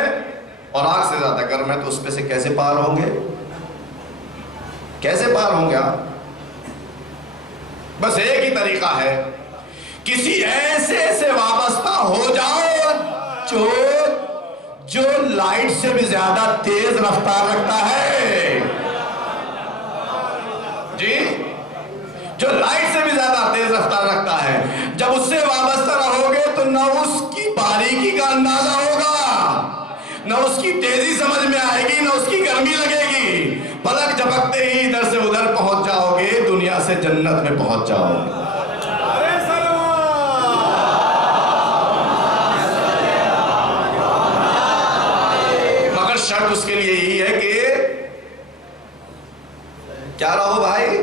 اور آگ سے زیادہ گرم ہے، تو اس پہ سے کیسے پار ہوں گے؟ کیسے پار ہوں گے آپ؟ بس ایک ہی طریقہ ہے، کسی ایسے سے وابستہ ہو جاؤ جو لائٹ سے بھی زیادہ تیز رفتار رکھتا ہے، جی جو لائٹ سے بھی زیادہ تیز رفتار رکھتا ہے۔ جب اس سے وابستہ رہو گے تو نہ اس کی باریکی کا اندازہ ہوگا، نہ اس کی تیزی سمجھ میں آئے گی، نہ اس کی گرمی لگے گی، پلک جھپکتے ہی ادھر سے ادھر پہنچ جاؤ گے، دنیا سے جنت میں پہنچ جاؤ گے۔ مگر شرط اس کے لیے یہی ہے کہ کیا رہو بھائی؟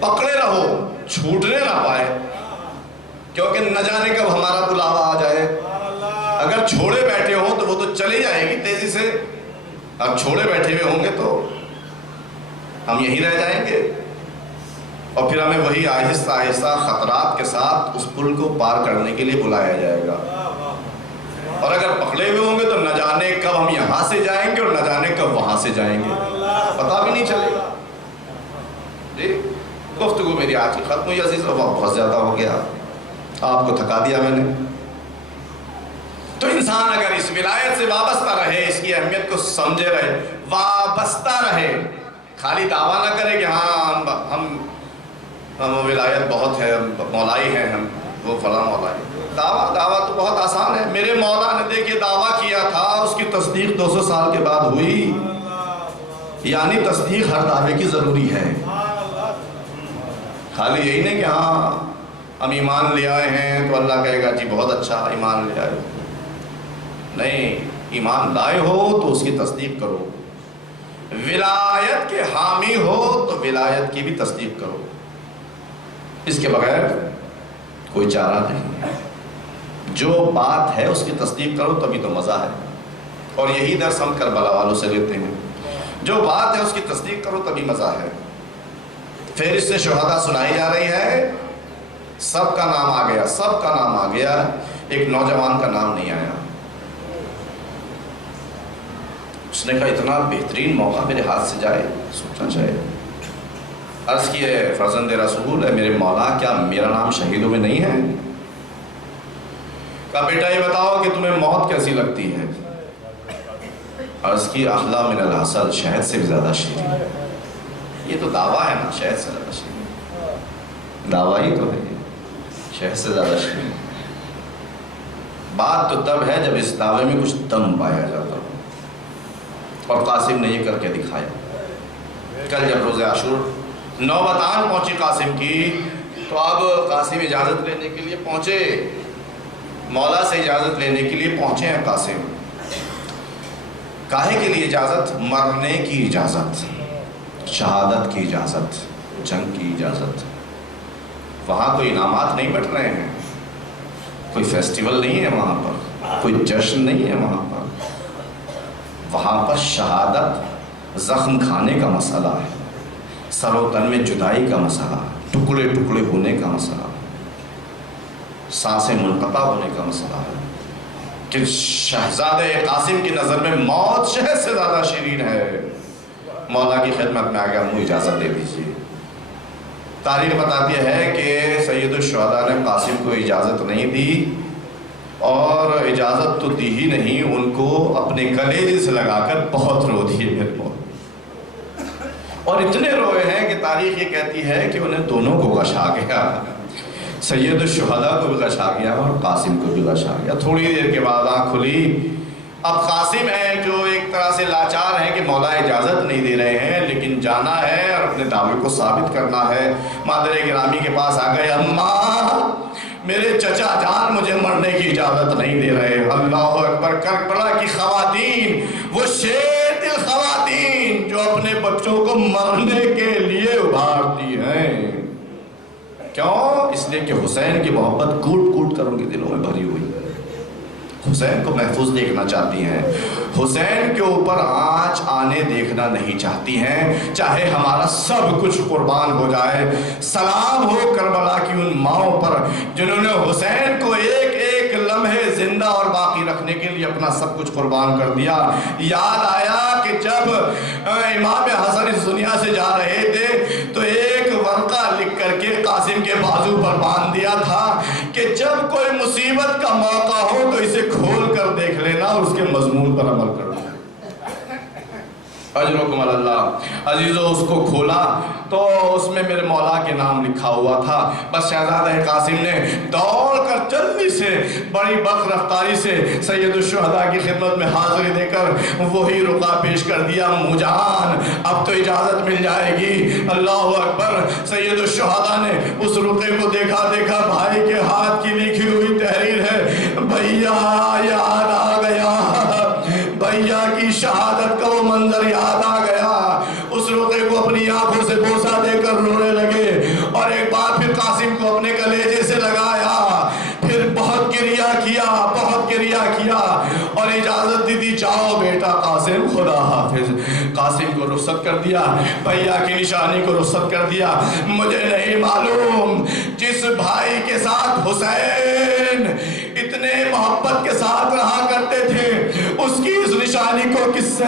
پکڑے رہو، چھوٹنے نہ پائے، کیونکہ نہ جانے کب ہمارا بلاوا آ جائے۔ اگر چھوڑے بیٹھے ہوں تو وہ تو چلی جائے گی تیزی سے، اب چھوڑے بیٹھے ہوئے ہوں گے تو ہم یہیں رہ جائیں گے، اور پھر ہمیں وہی آہستہ آہستہ خطرات کے ساتھ اس پل کو پار کرنے کے لیے بلایا جائے گا۔ اور اگر پکڑے ہوئے ہوں گے تو نہ جانے کب ہم یہاں سے جائیں گے اور نہ جانے کب وہاں سے جائیں گے، پتہ بھی نہیں چلے گا۔ جی گفتگو میری آج کی ختم ہوئی عزیز، وقت بہت زیادہ ہو گیا، آپ کو تھکا دیا میں نے۔ تو انسان اگر اس ولایت سے وابستہ رہے، اس کی اہمیت کو سمجھے رہے، وابستہ رہے، خالی دعویٰ نہ کرے کہ ہاں ہم ولایت بہت ہے، مولائی ہیں ہم، وہ فلاں مولائی۔ دعویٰ تو بہت آسان ہے۔ میرے مولا نے دیکھیے دعویٰ کیا تھا، اس کی تصدیق 200 سال کے بعد ہوئی، یعنی تصدیق ہر دعوے کی ضروری ہے۔ خالی یہی نہیں کہ ہاں ہم ایمان لے آئے ہیں تو اللہ کہے گا جی بہت اچھا ایمان لے آئے، نہیں، ایمان لائے ہو تو اس کی تصدیق کرو، ولایت کے حامی ہو تو ولایت کی بھی تصدیق کرو، اس کے بغیر کوئی چارہ نہیں ہے۔ جو بات ہے اس کی تصدیق کرو تبھی تو مزہ ہے، اور یہی درس ہم کربلا والوں سے لیتے ہیں، جو بات ہے اس کی تصدیق کرو تبھی مزہ ہے۔ پھر اس سے شہداء سنائی جا رہی ہے، سب کا نام آ گیا، سب کا نام آ گیا، ایک نوجوان کا نام نہیں آیا۔ اس نے کہا اتنا بہترین موقع میرے ہاتھ سے جائے، سوچنا چاہیے۔ عرض کی ہے فرزند رسول ہے میرے مولا، کیا میرا نام شہیدوں میں نہیں ہے؟ کہا بیٹا یہ بتاؤ کہ تمہیں موت کیسی لگتی ہے؟ عرض کی احلی من العسل، شہد سے بھی زیادہ شیریں۔ یہ تو دعویٰ ہے نا، شہد سے زیادہ شیریں، دعویٰ ہی تو ہے یہ، شہد سے زیادہ شیریں۔ بات تو تب ہے جب اس دعوے میں کچھ دم پایا جاتا ہو، اور قاسم نے یہ کر کے دکھایا۔ کل جب روز عاشور نوبت آن پہنچی قاسم کی، تو اب قاسم اجازت لینے کے لیے پہنچے، مولا سے اجازت لینے کے لیے پہنچے ہیں قاسم۔ کاہے کے لیے اجازت؟ مرنے کی اجازت، شہادت کی اجازت، جنگ کی اجازت۔ وہاں کوئی انعامات نہیں بٹ رہے ہیں، کوئی فیسٹیول نہیں ہے وہاں پر، کوئی جشن نہیں ہے وہاں پر، وہاں پر شہادت زخم کھانے کا مسئلہ ہے، سر و تن میں جدائی کا مسئلہ، ٹکڑے ٹکڑے ہونے کا مسئلہ، سانسیں منقطع ہونے کا مسئلہ ہے، کہ شہزادہ قاسم کی نظر میں موت شہد سے زیادہ شیرین ہے۔ مولا کی خدمت میں آ گیا، مجھے اجازت دے دیجیے۔ تاریخ بتاتی ہے کہ سید الشہداء نے قاسم کو اجازت نہیں دی، اور اجازت تو دی ہی نہیں، ان کو اپنے کلیجے سے لگا کر بہت رو دیے میرے مولا، اور اتنے روئے ہیں کہ تاریخ یہ کہتی ہے کہ انہیں دونوں کو غش آ گیا، سید الشہداء کو بھی غش آ گیا اور قاسم کو بھی غش آ گیا۔ تھوڑی دیر کے بعد آنکھ کھلی، اب قاسم ہے جو ایک طرح سے لاچار ہے کہ مولا اجازت نہیں دے رہے ہیں، لیکن جانا ہے اور اپنے دعوے کو ثابت کرنا ہے۔ مادر گرامی کے پاس آ گئے، اماں میرے چچا جان مجھے مرنے کی اجازت نہیں دے رہے۔ اللہ اکبر، کربلا کی خواتین، وہ شیر دل خواتین جو اپنے بچوں کو مرنے کے لیے ابھارتی ہیں، کیوں؟ اس لیے کہ حسین کی محبت کوٹ کوٹ کر ان کے دلوں میں بھری ہوئی، حسین کو محفوظ دیکھنا چاہتی ہیں، حسین کے اوپر آنچ آنے دیکھنا نہیں چاہتی ہیں، چاہے ہمارا سب کچھ قربان ہو جائے۔ سلام ہو کربلا کی ان ماؤں پر جنہوں نے حسین کو ایک ایک لمحے زندہ اور باقی رکھنے کے لیے اپنا سب کچھ قربان کر دیا۔ یاد آیا کہ جب امام حسن اس دنیا سے جا رہے تھے تو ایک ورقہ لکھ کر کے قاسم کے بازو پر باندھ دیا تھا کہ جب کوئی مصیبت کا موقع ہو تو اسے کھول کر دیکھ لینا اور اس کے مضمون پر عمل کرنا۔ اجرکم اللہ عزیزو، اس کو کھولا تو اس میں میرے مولا کے نام لکھا ہوا تھا۔ بس شہزادہ قاسم نے دوڑ کر جلدی سے بڑی برق رفتاری سے سید الشہداء کی خدمت میں حاضری دے کر وہی رقعہ پیش کر دیا، مجان اب تو اجازت مل جائے گی۔ اللہ اکبر، سید الشہداء نے اس رقعے کو دیکھا، بھائی کے ہاتھ کی لکھی ہوئی تحریر ہے، بھیا یاد آ گیا، بھیا کی شہادت کا وہ منظر یاد آ گیا۔ اس رقعے کو اپنی آنکھوں دے کر رونے لگے اور ایک بار پھر قاسم کو اپنے کلیجے سے لگایا، پھر بہت گریہ کیا اور اجازت دی دی، جاؤ بیٹا قاسم، خدا حافظ۔ قاسم کو رخصت کر دیا، بھیا کی نشانی کو رخصت کر دیا۔ مجھے نہیں معلوم جس بھائی کے ساتھ حسین اتنے محبت کے ساتھ رہا کرتے تھے اس کی اس نشانی کو کس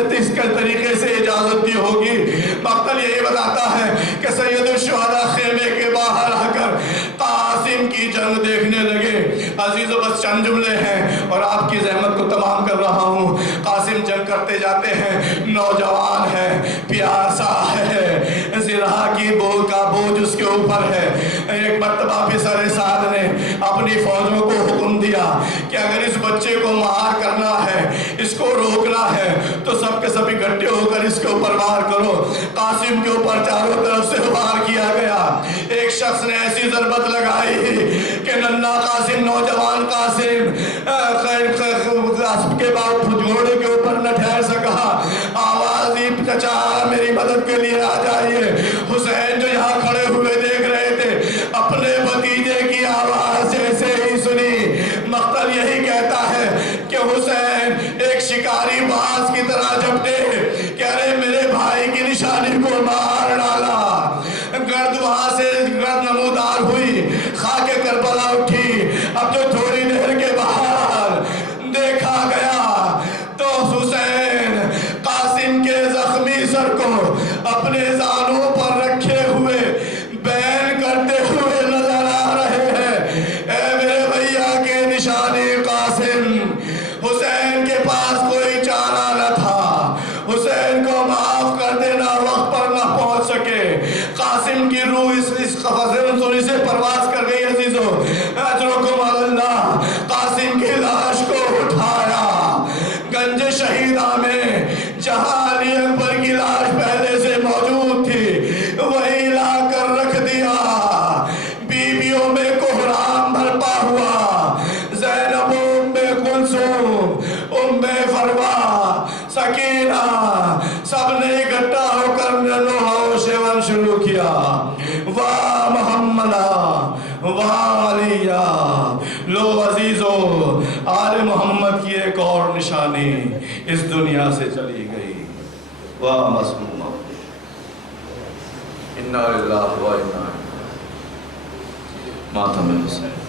طریقے سے اجازت دی ہوگی۔ مقتل یہی بتاتا ہے کہ سید الشہداء خیمے کے باہر آ کر قاسم کی جنگ دیکھنے لگے۔ عزیزو بس چند جملے ہیں اور آپ کی زحمت کو تمام کر رہا ہوں۔ قاسم جنگ کرتے جاتے ہیں، نوجوان ہے، پیاسا ہے، زرہ کی کا بوجھ اس کے اوپر ہے۔ ایک مرتبہ پہ سر سعد نے اپنی فوجوں کو حکم دیا کہ اگر اس بچے کو مار کرنا ہے، اس کو روکنا ہے تو سب کے سب اکٹھے ہو کر اس کے اوپر وار کرو۔ قاسم کے اوپر چاروں طرف سے وار کیا گیا۔ ایک شخص نے ایسی ضربت لگائی کہ ننھا قاسم، نوجوان قاسم کے بعد گھوڑے کے اوپر نہ ٹھہر سکا۔ آواز دی، چچا میری مدد کے لیے آ جائیے۔ حسین جو یہاں کھڑے ہوئے دیکھ رہے تھے اپنے بھتیجے کی آواز جیسے ہی سنی، مقتل یہی کہتا ہے کہ حسین ایک شکاری باز کی طرح جھپٹے کہ ارے میرے بھائی کی نشانی کو مار ڈالا۔ گرد وہاں سے گرد نمودار ہوئی، خاک کربلا اٹھی۔ اب جو تھوڑی دیر کے باہر دیکھا گیا تو حسین قاسم کے زخمی سر کو اپنے زانوں پر رکھے ہوئے بین کرتے ہوئے نظر آ رہے ہیں۔ اے میرے بھیا کے نشانی قاسم، حسین کے پاس کوئی چارہ نہ تھا، حسین کو معاف کر دینا، وقت پر نہ پہنچ سکے۔ قاسم کی روح اس قفص سے پرواز کر گئی۔ عزیزو اجرکم اللہ، قاسم کی لاش کو اٹھایا گنج شہیدہ میں، جہاں علی اکبر کی لاش پہلے سے موجود تھی وہی لا کر رکھ دیا۔ بیویوں میں کوہرام برپا ہوا، زینب، ام کلثوم، ام فروا، سکینہ، سب نے اکٹھا ہو کر نوحہ شیون شروع کیا۔ واہ محمدہ واہ علیہ۔ لو عزیزو، آل محمد کی ایک اور نشانی اس دنیا سے چلی گئی۔ واہ مظلومہ، انا للہ و انا الیہ۔ ماتم حسین۔